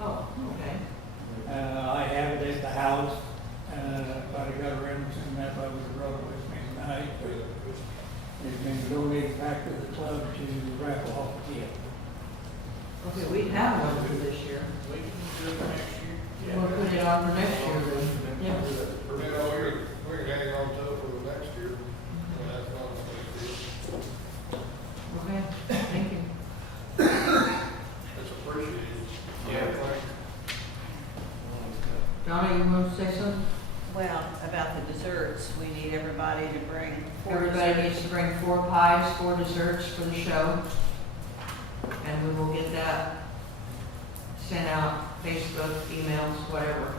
Oh, okay. I have it at the house. But I got around and that I would have brought it with me tonight. But it's been donated back to the club to raffle off again. Okay, we have one for this year. We can do it next year. We'll put it on for next year then. Yeah. We can hang on to it for the next year. That's not a big deal. Okay, thank you. That's appreciated. Yeah. Donna, you want to say something? Well, about the desserts, we need everybody to bring 4 Everybody desserts. needs to bring 4 pies, 4 desserts for the show. And we will get that sent out, Facebook, emails, whatever.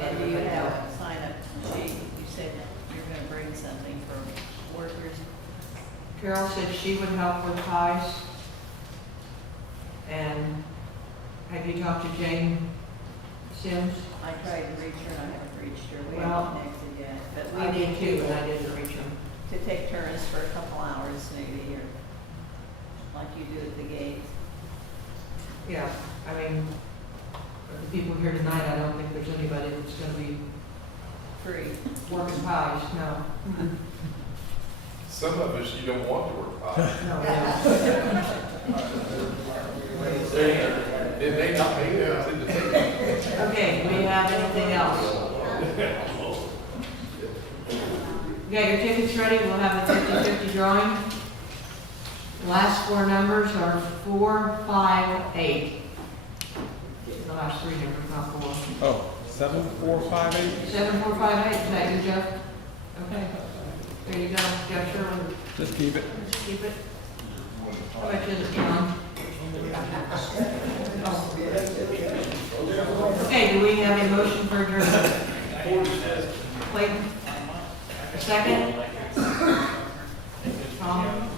And do you have a sign-up sheet? You said you're gonna bring something for workers. Carol said she would help with pies. And have you talked to Jane Sims? I tried to reach her and I haven't reached her. We Well, haven't connected yet. But I we did need too, people but I didn't reach them. to take turns for a couple hours maybe, or like you do at the gates. Yeah, I mean, of the people here tonight, I don't think there's anybody that's gonna be Free. working pies, no. Some of us, you don't want to work hard. No, yeah. It may not be there to the table. Okay, do we have anything else? Okay, your tickets ready, we'll have a 50-50 drawing. Last 4 numbers are 4, 5, 8. The last 3 numbers, not 4. Oh, 7, 4, 5, 8? 7, 4, 5, 8, is that you, Jeff? Okay, there you go, Jeff Sherwood, Just keep it. keep it. How about you, John? Okay, do we have a motion for adjournment? Clayton? A second? Tom?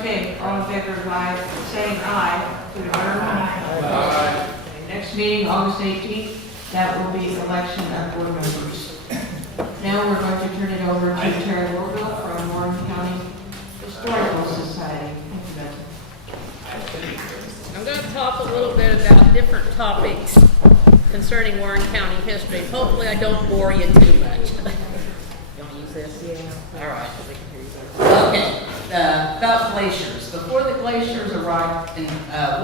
Okay, all in favor by saying aye to adjourn? Okay, next meeting, August 18th, that will be election of board members. Now we're going to turn it over to Terry Warville from Warren County Historical Society. Thank you, Betsy. I'm going to talk a little bit about different topics concerning Warren County history. Hopefully I don't bore you too much. You want to use this? Yeah. All right. about glaciers. Before the glaciers arrived, in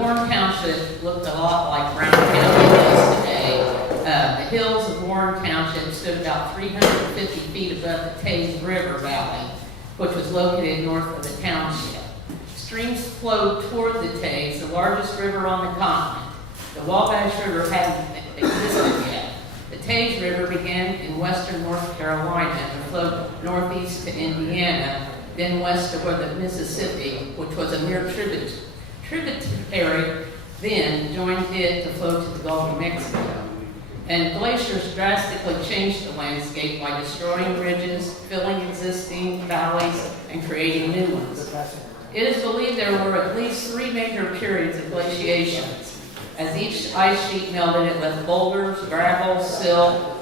Warren Township looked a lot like Brown County does today. The hills of Warren Township stood about 350 feet above the Taze River Valley, which was located north of the township. Streams flowed toward the Taze, the largest river on the continent. The Wabash River hadn't existed yet. The Taze River began in western North Carolina and flowed northeast to Indiana, then west to where the Mississippi, which was a mere tributary, then joined it to flow to the Gulf of Mexico. And glaciers drastically changed the landscape by destroying ridges, filling existing valleys, and creating new ones. It is believed there were at least 3 major periods of glaciations. As each ice sheet melted, it left boulders, gravel, silt,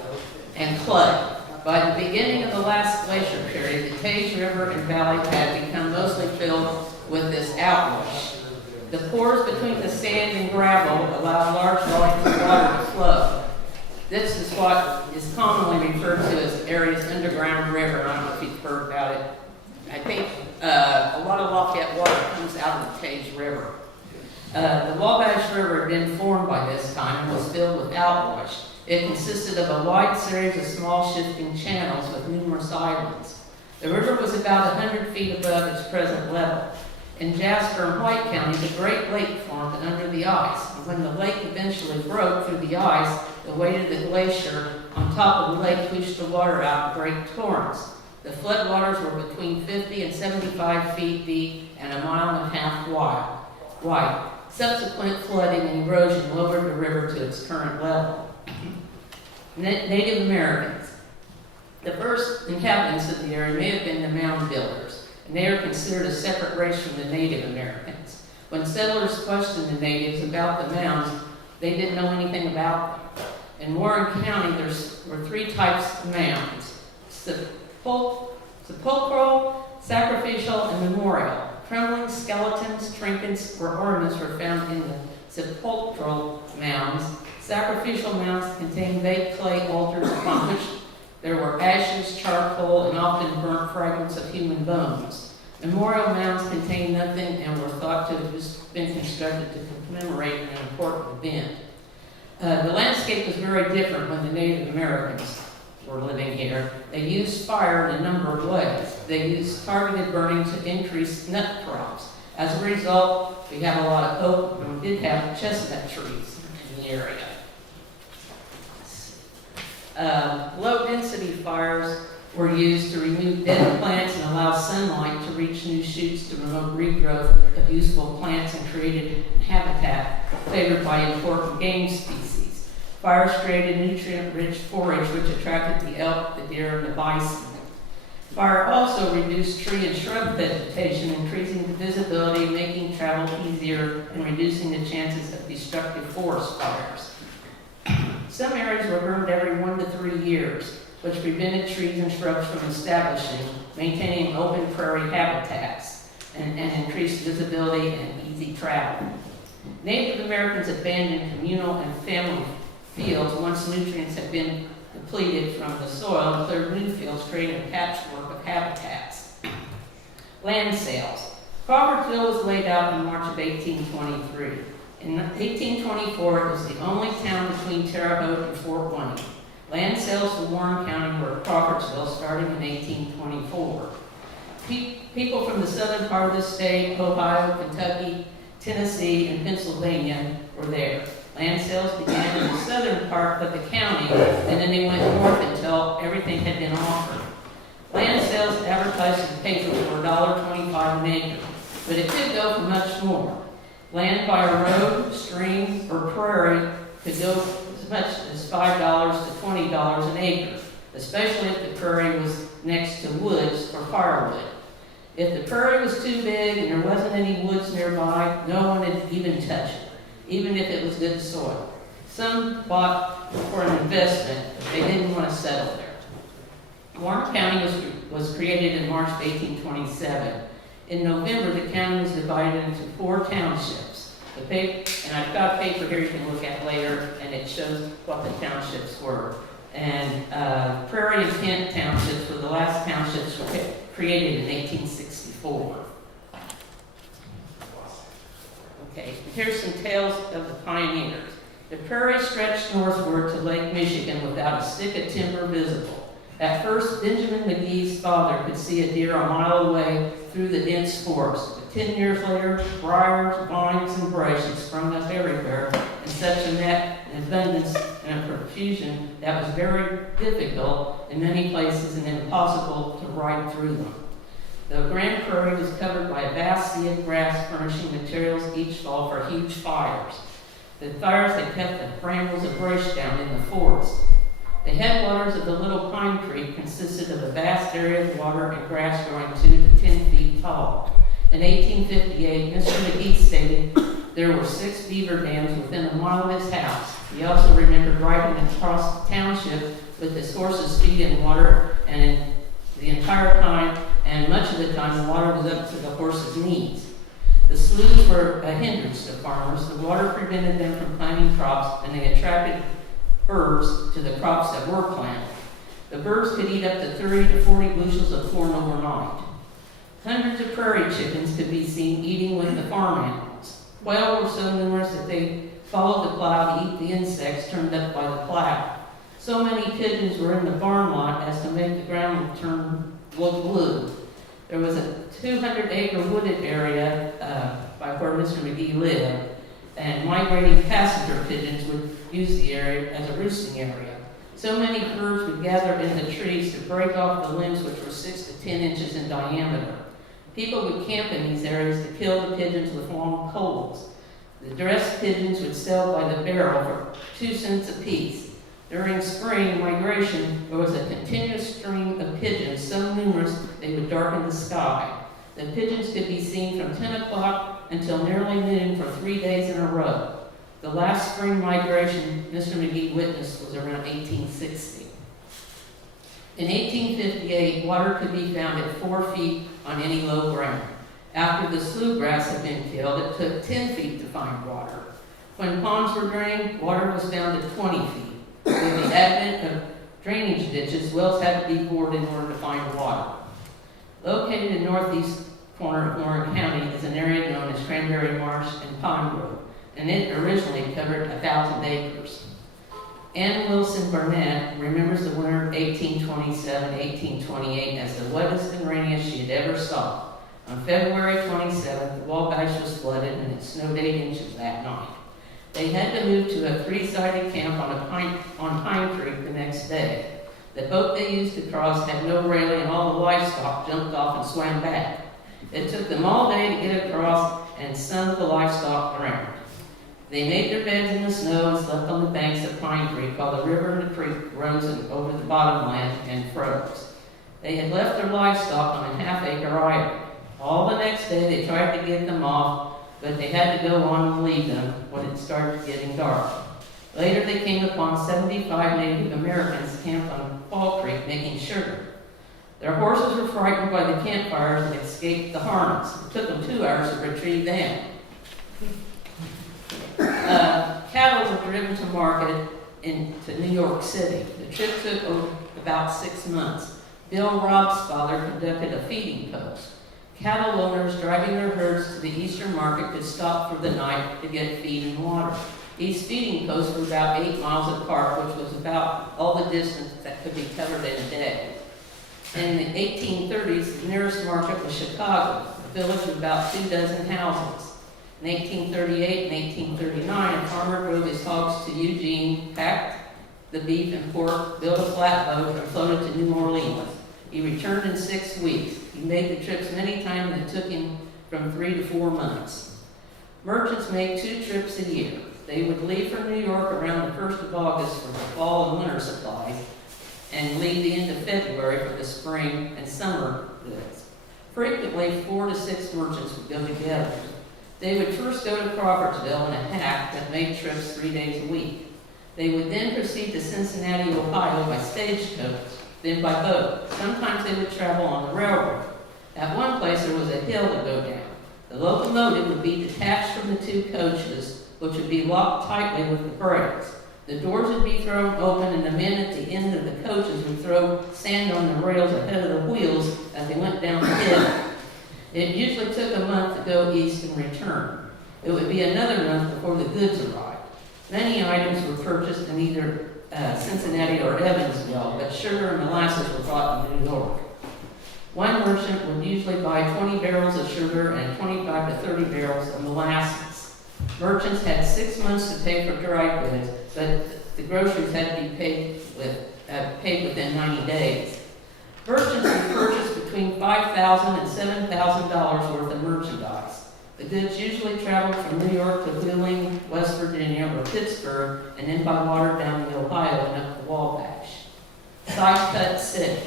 and clay. By the beginning of the last glacier period, the Taze River and valley had become mostly filled with this outwash. The pores between the sand and gravel allowed large volumes of water to flow. This is what is commonly referred to as the area's underground river. I don't know if you've heard about it. I think a lot of Lafayette water comes out of the Taze River. The Wabash River had been formed by this time and was filled with outwash. It consisted of a wide series of small shifting channels with numerous islands. The river was about 100 feet above its present level. In Jasper and White County, the Great Lake formed under the ice. And when the lake eventually broke through the ice, the weight of the glacier on top of the lake pushed the water out in great torrents. The floodwaters were between 50 and 75 feet deep and 1.5 miles wide. Subsequent flooding and erosion lowered the river to its current level. Native Americans. The first inhabitants of the area may have been the mound builders, and they are considered a separate race from the Native Americans. When settlers questioned the natives about the mounds, they didn't know anything about them. In Warren County, there were 3 types of mounds: sepulchral, sacrificial, and memorial. Trembling skeletons, trinkets, or ornaments were found in the sepulchral mounds. Sacrificial mounds contained baked clay altars upon which there were ashes, charcoal, and often burnt fragments of human bones. Memorial mounds contained nothing and were thought to have just been constructed to commemorate an important event. The landscape was very different when the Native Americans were living here. They used fire in a number of ways. They used targeted burning to increase nut crops. As a result, we have a lot of oak, and we did have chestnut trees in the area. Low-density fires were used to remove dead plants and allow sunlight to reach new shoots to promote regrowth of useful plants and created habitat favored by important game species. Fires created nutrient-rich forage which attracted the elk, the deer, and the bison. Fire also reduced tree and shrub vegetation, increasing the visibility, making travel easier, and reducing the chances of destructive forest fires. Some areas were burned every 1 to 3 years, which prevented trees and shrubs from establishing, maintaining open prairie habitats, and increased visibility and easy travel. Native Americans abandoned communal and family fields once nutrients had been depleted from the soil and cleared new fields, creating a patchwork of habitats. Land sales. Crawfordsville was laid out in March of 1823. In 1824, it was the only town between Terre Haute and Fort Wayne. Land sales for Warren County were at Crawfordsville starting in 1824. People from the southern part of the state, Ohio, Kentucky, Tennessee, and Pennsylvania were there. Land sales began in the southern part of the county, and then they went north until everything had been offered. Land sales advertised in the paper for $1.25 an acre, but it could go for much more. Land by a road, stream, or prairie could go as much as $5 to $20 an acre, especially if the prairie was next to woods or firewood. If the prairie was too big and there wasn't any woods nearby, no one would even touch it, even if it was good soil. Some bought for an investment, but they didn't want to settle there. Warren County was created in March of 1827. In November, the county was divided into 4 townships. And I've got a paper here you can look at later, and it shows what the townships were. And Prairie and Kent townships were the last townships created in 1864. Okay, here's some tales of the pioneers. The prairie stretched northward to Lake Michigan without a stick of timber visible. At first, Benjamin McGee's father could see a deer a mile away through the dense forest. But 10 years later, briars, vines, and bushes sprung up everywhere in such a net and abundance and a profusion that was very difficult in many places and impossible to ride through them. The Grand Prairie was covered by a vast sea of grass, furnishing materials each fall for huge fires. The fires had kept the brambles of brush down in the forest. The headwaters of the Little Pine Creek consisted of a vast area of water and grass growing 2 to 10 feet tall. In 1858, Mr. McGee stated there were 6 beaver dams within a mile of his house. He also remembered riding across the township with his horse's feet in water, and the entire time, and much of the time, the water was up to the horse's knees. The sloughs were a hindrance to farmers. The water prevented them from planting crops, and they attracted birds to the crops that were planted. The birds could eat up to 30 to 40 bushels of corn overnight. Hundreds of prairie chickens could be seen eating with the farm animals. Quail were so numerous that they followed the plow to eat the insects turned up by the plow. So many pigeons were in the barn lot as to make the ground look blue. There was a 200-acre wooded area by where Mr. McGee lived, and migrating passenger pigeons would use the area as a roosting area. So many birds would gather in the trees to break off the limbs, which were 6 to 10 inches in diameter. People would camp in these areas to kill the pigeons with long poles. The dressed pigeons would sell by the barrel for 2 cents apiece. During spring migration, there was a continuous stream of pigeons, so numerous they would darken the sky. The pigeons could be seen from 10 o'clock until nearly noon for 3 days in a row. The last spring migration Mr. McGee witnessed was around 1860. In 1858, water could be found at 4 feet on any low ground. After the slough grass had been killed, it took 10 feet to find water. When ponds were drained, water was found at 20 feet. With the advent of drainage ditches, wells had to be bored in order to find water. Located in northeast corner of Warren County is an area known as Cranberry Marsh and Pine Grove, and it originally covered 1,000 acres. Ann Wilson Burnett remembers the winter of 1827-1828 as the wettest and rainiest she had ever saw. On February 27th, the Wabash was flooded and it snowed 8 inches that night. They had to move to a 3-sided camp on Pine Creek the next day. The boat they used to cross had no railing and all the livestock jumped off and swam back. It took them all day to get across and some of the livestock drowned. They made their beds in the snow and slept on the banks of Pine Creek while the river and the creek rose over the bottomland and froze. They had left their livestock on a half-acre island. All the next day they tried to get them off, but they had to go on and leave them when it started getting dark. Later they came upon 75 Native Americans camped on Fall Creek making sugar. Their horses were frightened by the campfires and escaped the harness. It took them 2 hours to retrieve them. Cattle were driven to market into New York City. The trip took about 6 months. Bill Robb's father conducted a feeding post. Cattle owners driving their herds to the eastern market could stop for the night to get feed and water. These feeding posts were about 8 miles apart, which was about all the distance that could be covered in a day. In the 1830s, the nearest market was Chicago, a village of about 24 houses. In 1838 and 1839, a farmer drove his hogs to Eugene, packed the beef and pork, built a flatboat, and floated to New Orleans. He returned in 6 weeks. He made the trips many times and it took him from 3 to 4 months. Merchants made 2 trips a year. They would leave from New York around the 1st of August for the fall and winter supplies, and leave the end of February for the spring and summer goods. Frequently, 4 to 6 merchants would go together. They would first go to Crawfordsville in a hack that made trips 3 days a week. They would then proceed to Cincinnati, Ohio by stagecoach, then by boat. Sometimes they would travel on the railroad. At one place there was a hill to go down. The locomotive would be detached from the 2 coaches, which would be locked tightly with the brakes. The doors would be thrown open and the men at the end of the coaches would throw sand on the rails ahead of the wheels as they went down the hill. It usually took a month to go east and return. It would be another month before the goods arrived. Many items were purchased in either Cincinnati or Evansville, but sugar and molasses were bought in New York. One merchant would usually buy 20 barrels of sugar and 25 to 30 barrels of molasses. Merchants had 6 months to pay for dry goods, but the groceries had to be paid within 90 days. Merchants would purchase between $5,000 and $7,000 worth of merchandise. The goods usually traveled from New York to Wheeling, West Virginia, or Pittsburgh, and then by water down the Ohio and up the Wabash. Side Cut City.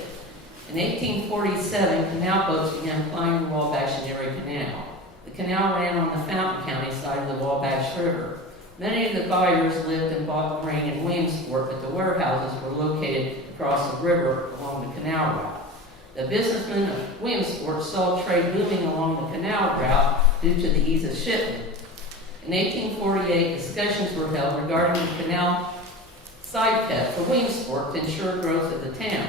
In 1847, canal boats began plying the Wabash and Erie Canal. The canal ran on the Fountain County side of the Wabash River. Many of the buyers lived and bought grain in Williamsport, but the warehouses were located across the river along the canal route. The businessmen of Williamsport saw trade moving along the canal route due to the ease of shipment. In 1848, discussions were held regarding the canal side cut for Williamsport to ensure growth of the town.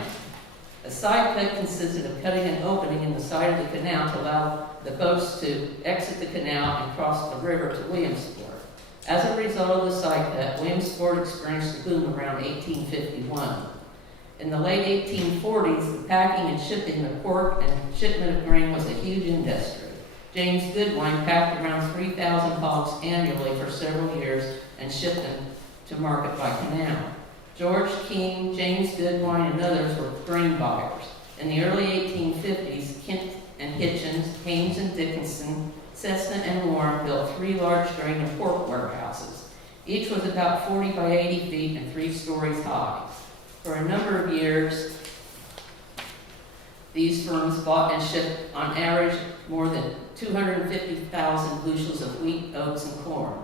A side cut consisted of cutting an opening in the side of the canal to allow the boats to exit the canal and cross the river to Williamsport. As a result of the side cut, Williamsport experienced a boom around 1851. In the late 1840s, the packing and shipping of pork and shipment of grain was a huge industry. James Goodwine packed around 3,000 hogs annually for several years and shipped them to market by canal. George King, James Goodwine, and others were grain buyers. In the early 1850s, Kent and Hitchens, Haynes and Dickinson, Cessna and Warren built 3 large grain and pork warehouses. Each was about 40 by 80 feet and 3 stories high. For a number of years, these firms bought and shipped on average more than 250,000 bushels of wheat, oats, and corn.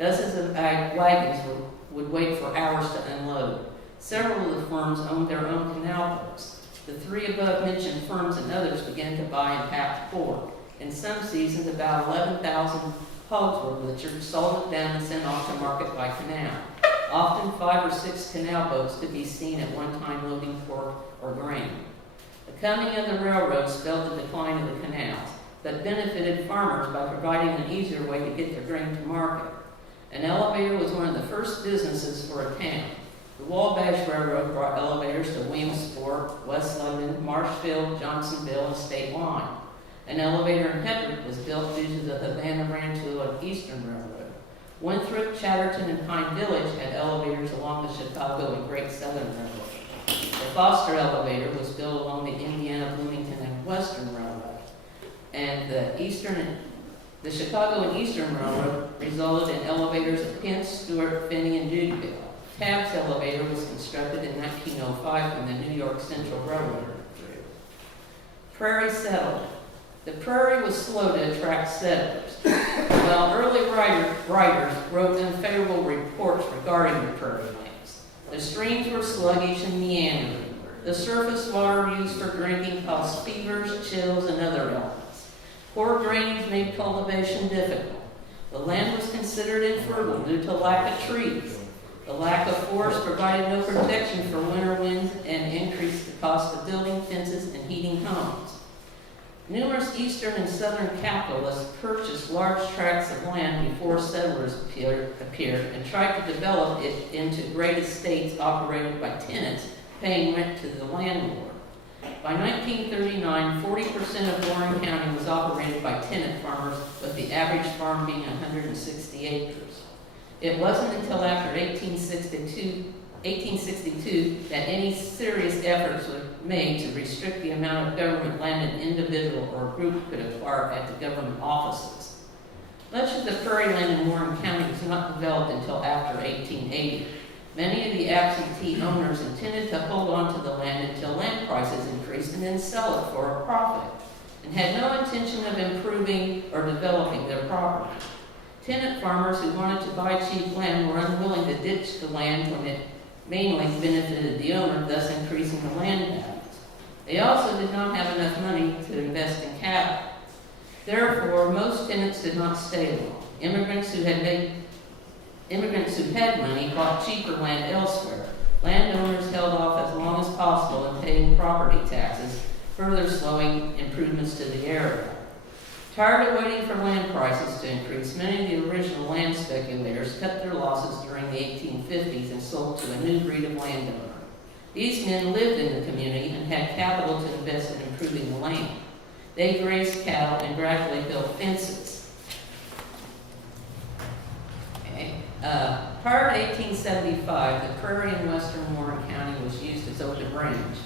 Dozens of wagons would wait for hours to unload. Several of the firms owned their own canal boats. The 3 above-mentioned firms and others began to buy and pack pork. In some seasons, about 11,000 hogs were butchered, salted down, and sent off to market by canal. Often 5 or 6 canal boats could be seen at one time loading pork or grain. The coming of the railroads spelled the decline of the canals, but benefited farmers by providing an easier way to get their grain to market. An elevator was one of the first businesses for a town. The Wabash Railroad brought elevators to Williamsport, West London, Marshfield, Johnsonville, and State Line. An elevator in Hedrick was built due to the Havana Rantoul and Eastern Railroad. Winthrop, Chatterton, and Pine Village had elevators along the Chicago and Great Southern Railroad. The Foster elevator was built along the Indiana, Bloomington, and Western Railroad. And the Chicago and Eastern Railroad resulted in elevators at Penn, Stewart, Finney, and Judyville. Tabb's elevator was constructed in 1905 when the New York Central Railroad grew. Prairie settlement. The prairie was slow to attract settlers. While early writers wrote unfavorable reports regarding the prairie lands, the streams were sluggish and meandering. The surface water used for drinking caused fevers, chills, and other ailments. Poor drainage made cultivation difficult. The land was considered infertile due to lack of trees. The lack of forest provided no protection for winter winds and increased the cost of building fences and heating homes. Numerous eastern and southern capitalists purchased large tracts of land before settlers appeared and tried to develop it into great estates operated by tenants paying rent to the landlord. By 1939, 40% of Warren County was operated by tenant farmers, with the average farm being 160 acres. It wasn't until after 1862 that any serious efforts were made to restrict the amount of government land an individual or group could acquire at the government offices. Much of the prairie land in Warren County was not developed until after 1880. Many of the absentee owners intended to hold on to the land until land prices increased and then sell it for a profit, and had no intention of improving or developing their property. Tenant farmers who wanted to buy cheap land were unwilling to ditch the land when it mainly benefited the owner, thus increasing the land values. They also did not have enough money to invest in cattle. Therefore, most tenants did not stay long. Immigrants who had money bought cheaper land elsewhere. Landowners held off as long as possible in paying property taxes, further slowing improvements to the area. Tired of waiting for land prices to increase, many of the original land speculators cut their losses during the 1850s and sold to a new breed of landowner. These men lived in the community and had capital to invest in improving the land. They grazed cattle and gradually built fences. Okay. Prior to 1875, the prairie in western Warren County was used as open range.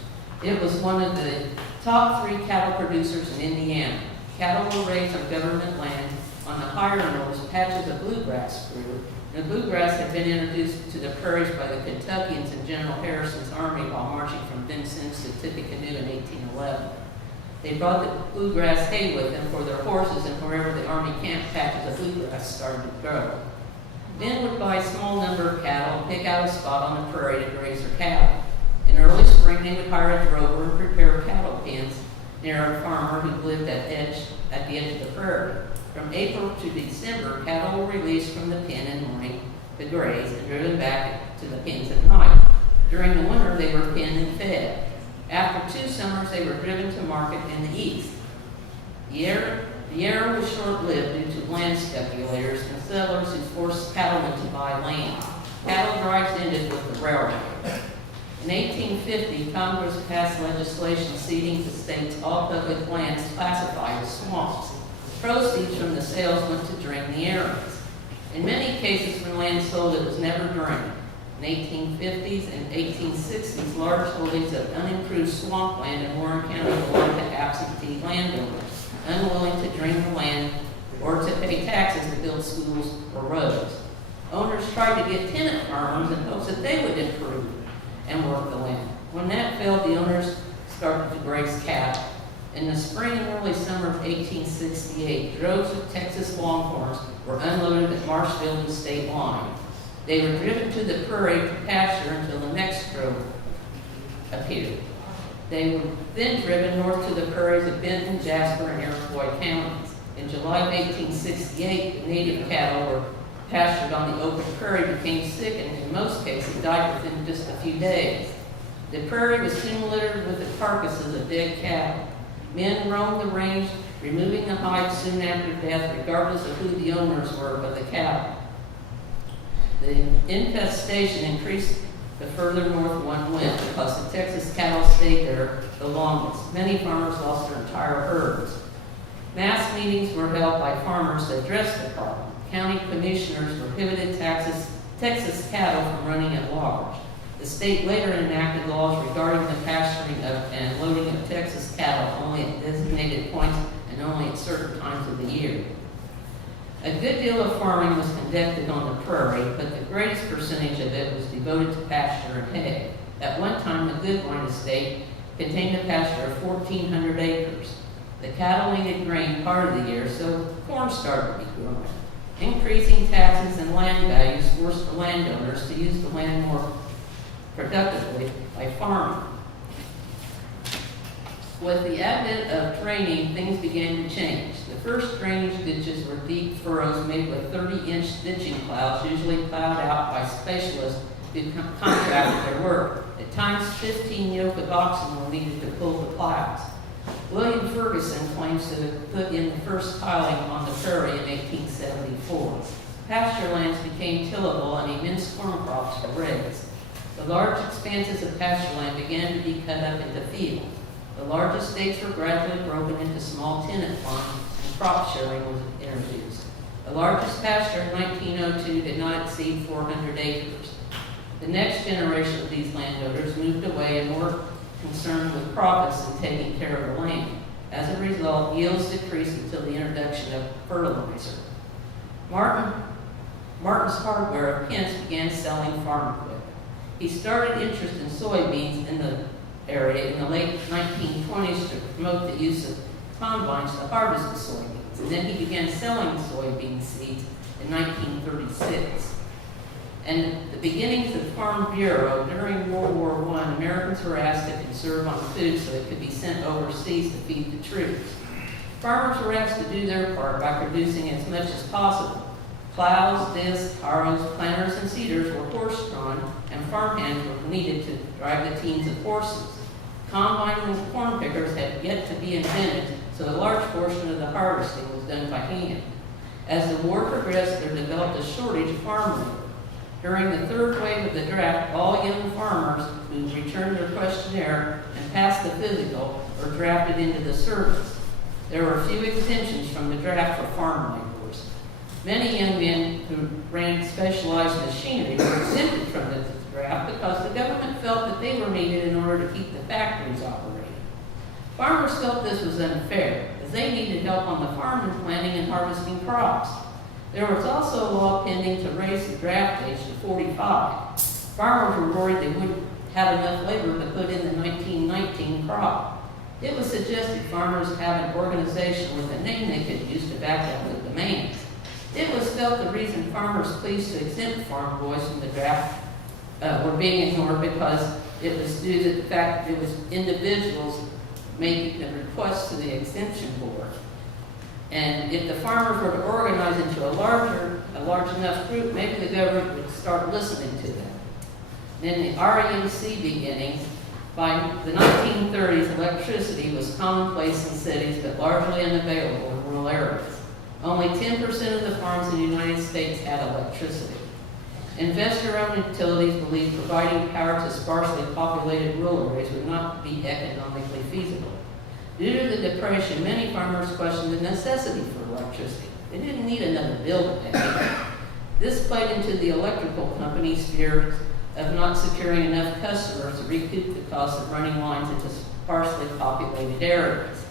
It was one of the top 3 cattle producers in Indiana. Cattle were raised on government land. On the higher knolls, patches of bluegrass grew. The bluegrass had been introduced to the prairies by the Kentuckians in General Harrison's army while marching from Vincennes to Tippecanoe in 1811. They brought the bluegrass hay with them for their horses, and wherever the army camped, patches of bluegrass started to grow. Men would buy a small number of cattle and pick out a spot on the prairie to graze their cattle. In early spring, they would hire a drover and prepare cattle pens near a farmer who lived at the edge of the prairie. From April to December, cattle were released from the pen in the morning to graze and driven back to the pens at night. During the winter, they were penned and fed. After 2 summers, they were driven to market in the east. The era was short-lived due to land speculators and settlers who forced cattlemen to buy land. Cattle drives ended with the railroad. In 1850, Congress passed legislation ceding to states all public lands classified as swamps. Proceeds from the sales went to drain the areas. In many cases, when land sold, it was never drained. In 1850s and 1860s, large holdings of unimproved swampland in Warren County belonged to absentee landowners, unwilling to drain the land or to pay taxes to build schools or roads. Owners tried to get tenant farmers in hopes that they would improve and work the land. When that failed, the owners started to graze cattle. In the spring and early summer of 1868, droves of Texas longhorns were unloaded at Marshfield and State Line. They were driven to the prairie to pasture until the next drove appeared. They were then driven north to the prairies of Benton, Jasper, and Iroquois counties. In July of 1868, the native cattle were pastured on the open prairie, became sick, and in most cases died within just a few days. The prairie was soon littered with the carcasses of dead cattle. Men roamed the range, removing the hides soon after death, regardless of who the owners were of the cattle. The infestation increased the further north one went because the Texas cattle stayed there the longest. Many farmers lost their entire herds. Mass meetings were held by farmers to address the problem. County commissioners prohibited Texas cattle from running at large. The state later enacted laws regarding the pasturing of and loading of Texas cattle only at designated points and only at certain times of the year. A good deal of farming was conducted on the prairie, but the greatest percentage of it was devoted to pasture and hay. At one time, the Goodwine estate contained a pasture of 1,400 acres. The cattle needed grain part of the year, so corn started to be grown. Increasing taxes and land values forced the landowners to use the land more productively by farming. With the advent of draining, things began to change. The first drainage ditches were deep furrows made with 30-inch ditching plows, usually plowed out by specialists who contracted their work. At times, 15 yoke of oxen were needed to pull the plows. William Ferguson claims to have put in the first tiling on the prairie in 1874. Pasture lands became tillable and immense corn crops were raised. The large expanses of pasture land began to be cut up into fields. The large estates were gradually broken into small tenant farms, and crop sharing was introduced. The largest pasture in 1902 did not exceed 400 acres. The next generation of these landowners moved away and more concerned with profits than taking care of the land. As a result, yields decreased until the introduction of fertilizer. Martin's Hardware of Kent began selling farm equipment. He started interest in soybeans in the area in the late 1920s to promote the use of combines to harvest the soybeans. And then he began selling soybean seeds in 1936. And the beginnings of Farm Bureau, during World War I, Americans were asked to conserve on food so it could be sent overseas to feed the troops. Farmers were asked to do their part by producing as much as possible. Plows, discs, harrows, planters, and seeders were horse-drawn, and farm hands were needed to drive the teams of horses. Combines and corn pickers had yet to be invented, so a large portion of the harvesting was done by hand. As the war progressed, there developed a shortage of farm labor. During the third wave of the draft, all young farmers who returned their questionnaire and passed the physical were drafted into the service. There were few exemptions from the draft for farm laborers. Many young men who ran specialized machinery were exempted from the draft because the government felt that they were needed in order to keep the factories operating. Farmers felt this was unfair, as they needed help on the farm in planting and harvesting crops. There was also a law pending to raise the draft age to 45. Farmers were worried they wouldn't have enough labor to put in the 1919 crop. It was suggested farmers have an organization with a name they could use to back up the demands. It was felt the reason farmers pleased to exempt farm boys from the draft were being ignored because it was due to the fact that it was individuals making the request to the exemption board. And if the farmers were to organize into a large enough group, maybe the government would start listening to them. In the REMC beginning, by the 1930s, electricity was commonplace in cities but largely unavailable in rural areas. Only 10% of the farms in the United States had electricity. Investor-owned utilities believed providing power to sparsely populated rural areas would not be economically feasible. Due to the Depression, many farmers questioned the necessity for electricity. They didn't need another bill to pay. This played into the electrical company's fear of not securing enough customers to recoup the cost of running lines into sparsely populated areas.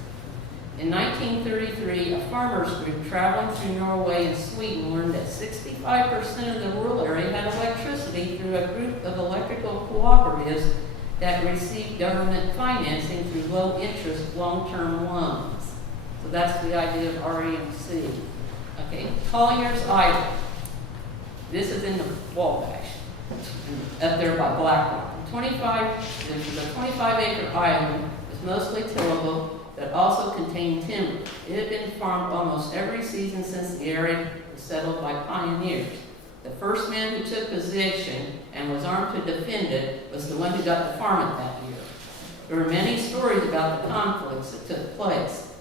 In 1933, a farmers group traveling through Norway and Sweden learned that 65% of the rural area had electricity through a group of electrical cooperatives that received government financing through low-interest, long-term loans. So that's the idea of REMC. Okay, Collier's Island. This is in the Wabash, up there by Blackrock. This is a 25-acre island. It's mostly tillable, but also contained timber. It had been farmed almost every season since the area was settled by pioneers. The first man who took possession and was armed to defend it was the one who got to farm it that year. There are many stories about the conflicts that took place.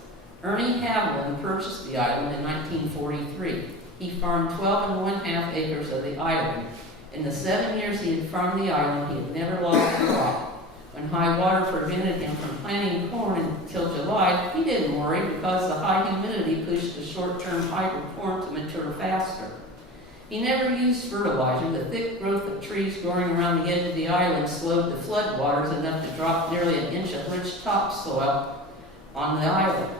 Ernie Haviland purchased the island in 1943. He farmed 12.5 acres of the island. In the 7 years he had farmed the island, he had never lost a crop. When high water prevented him from planting corn until July, he didn't worry because the high humidity pushed the short-term hybrid corn to mature faster. He never used fertilizer. The thick growth of trees growing around the edge of the island slowed the floodwaters enough to drop nearly an inch of rich topsoil on the island.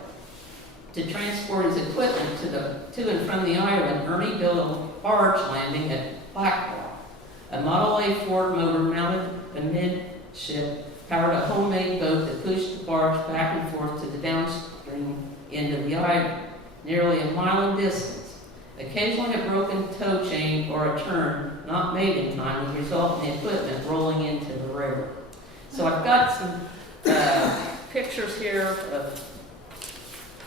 To transport his equipment to and from the island, Ernie built a barge landing at Blackrock. A Model A Ford motor mounted amidship powered a homemade boat that pushed the barge back and forth to the downstream end of the island, nearly a mile in distance. Occasionally a broken tow chain or a turn not made in time would result in the equipment rolling into the river. So I've got some pictures here of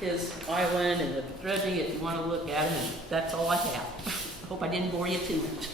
his island and the dredging if you want to look at it, and that's all I have. I hope I didn't bore you too much.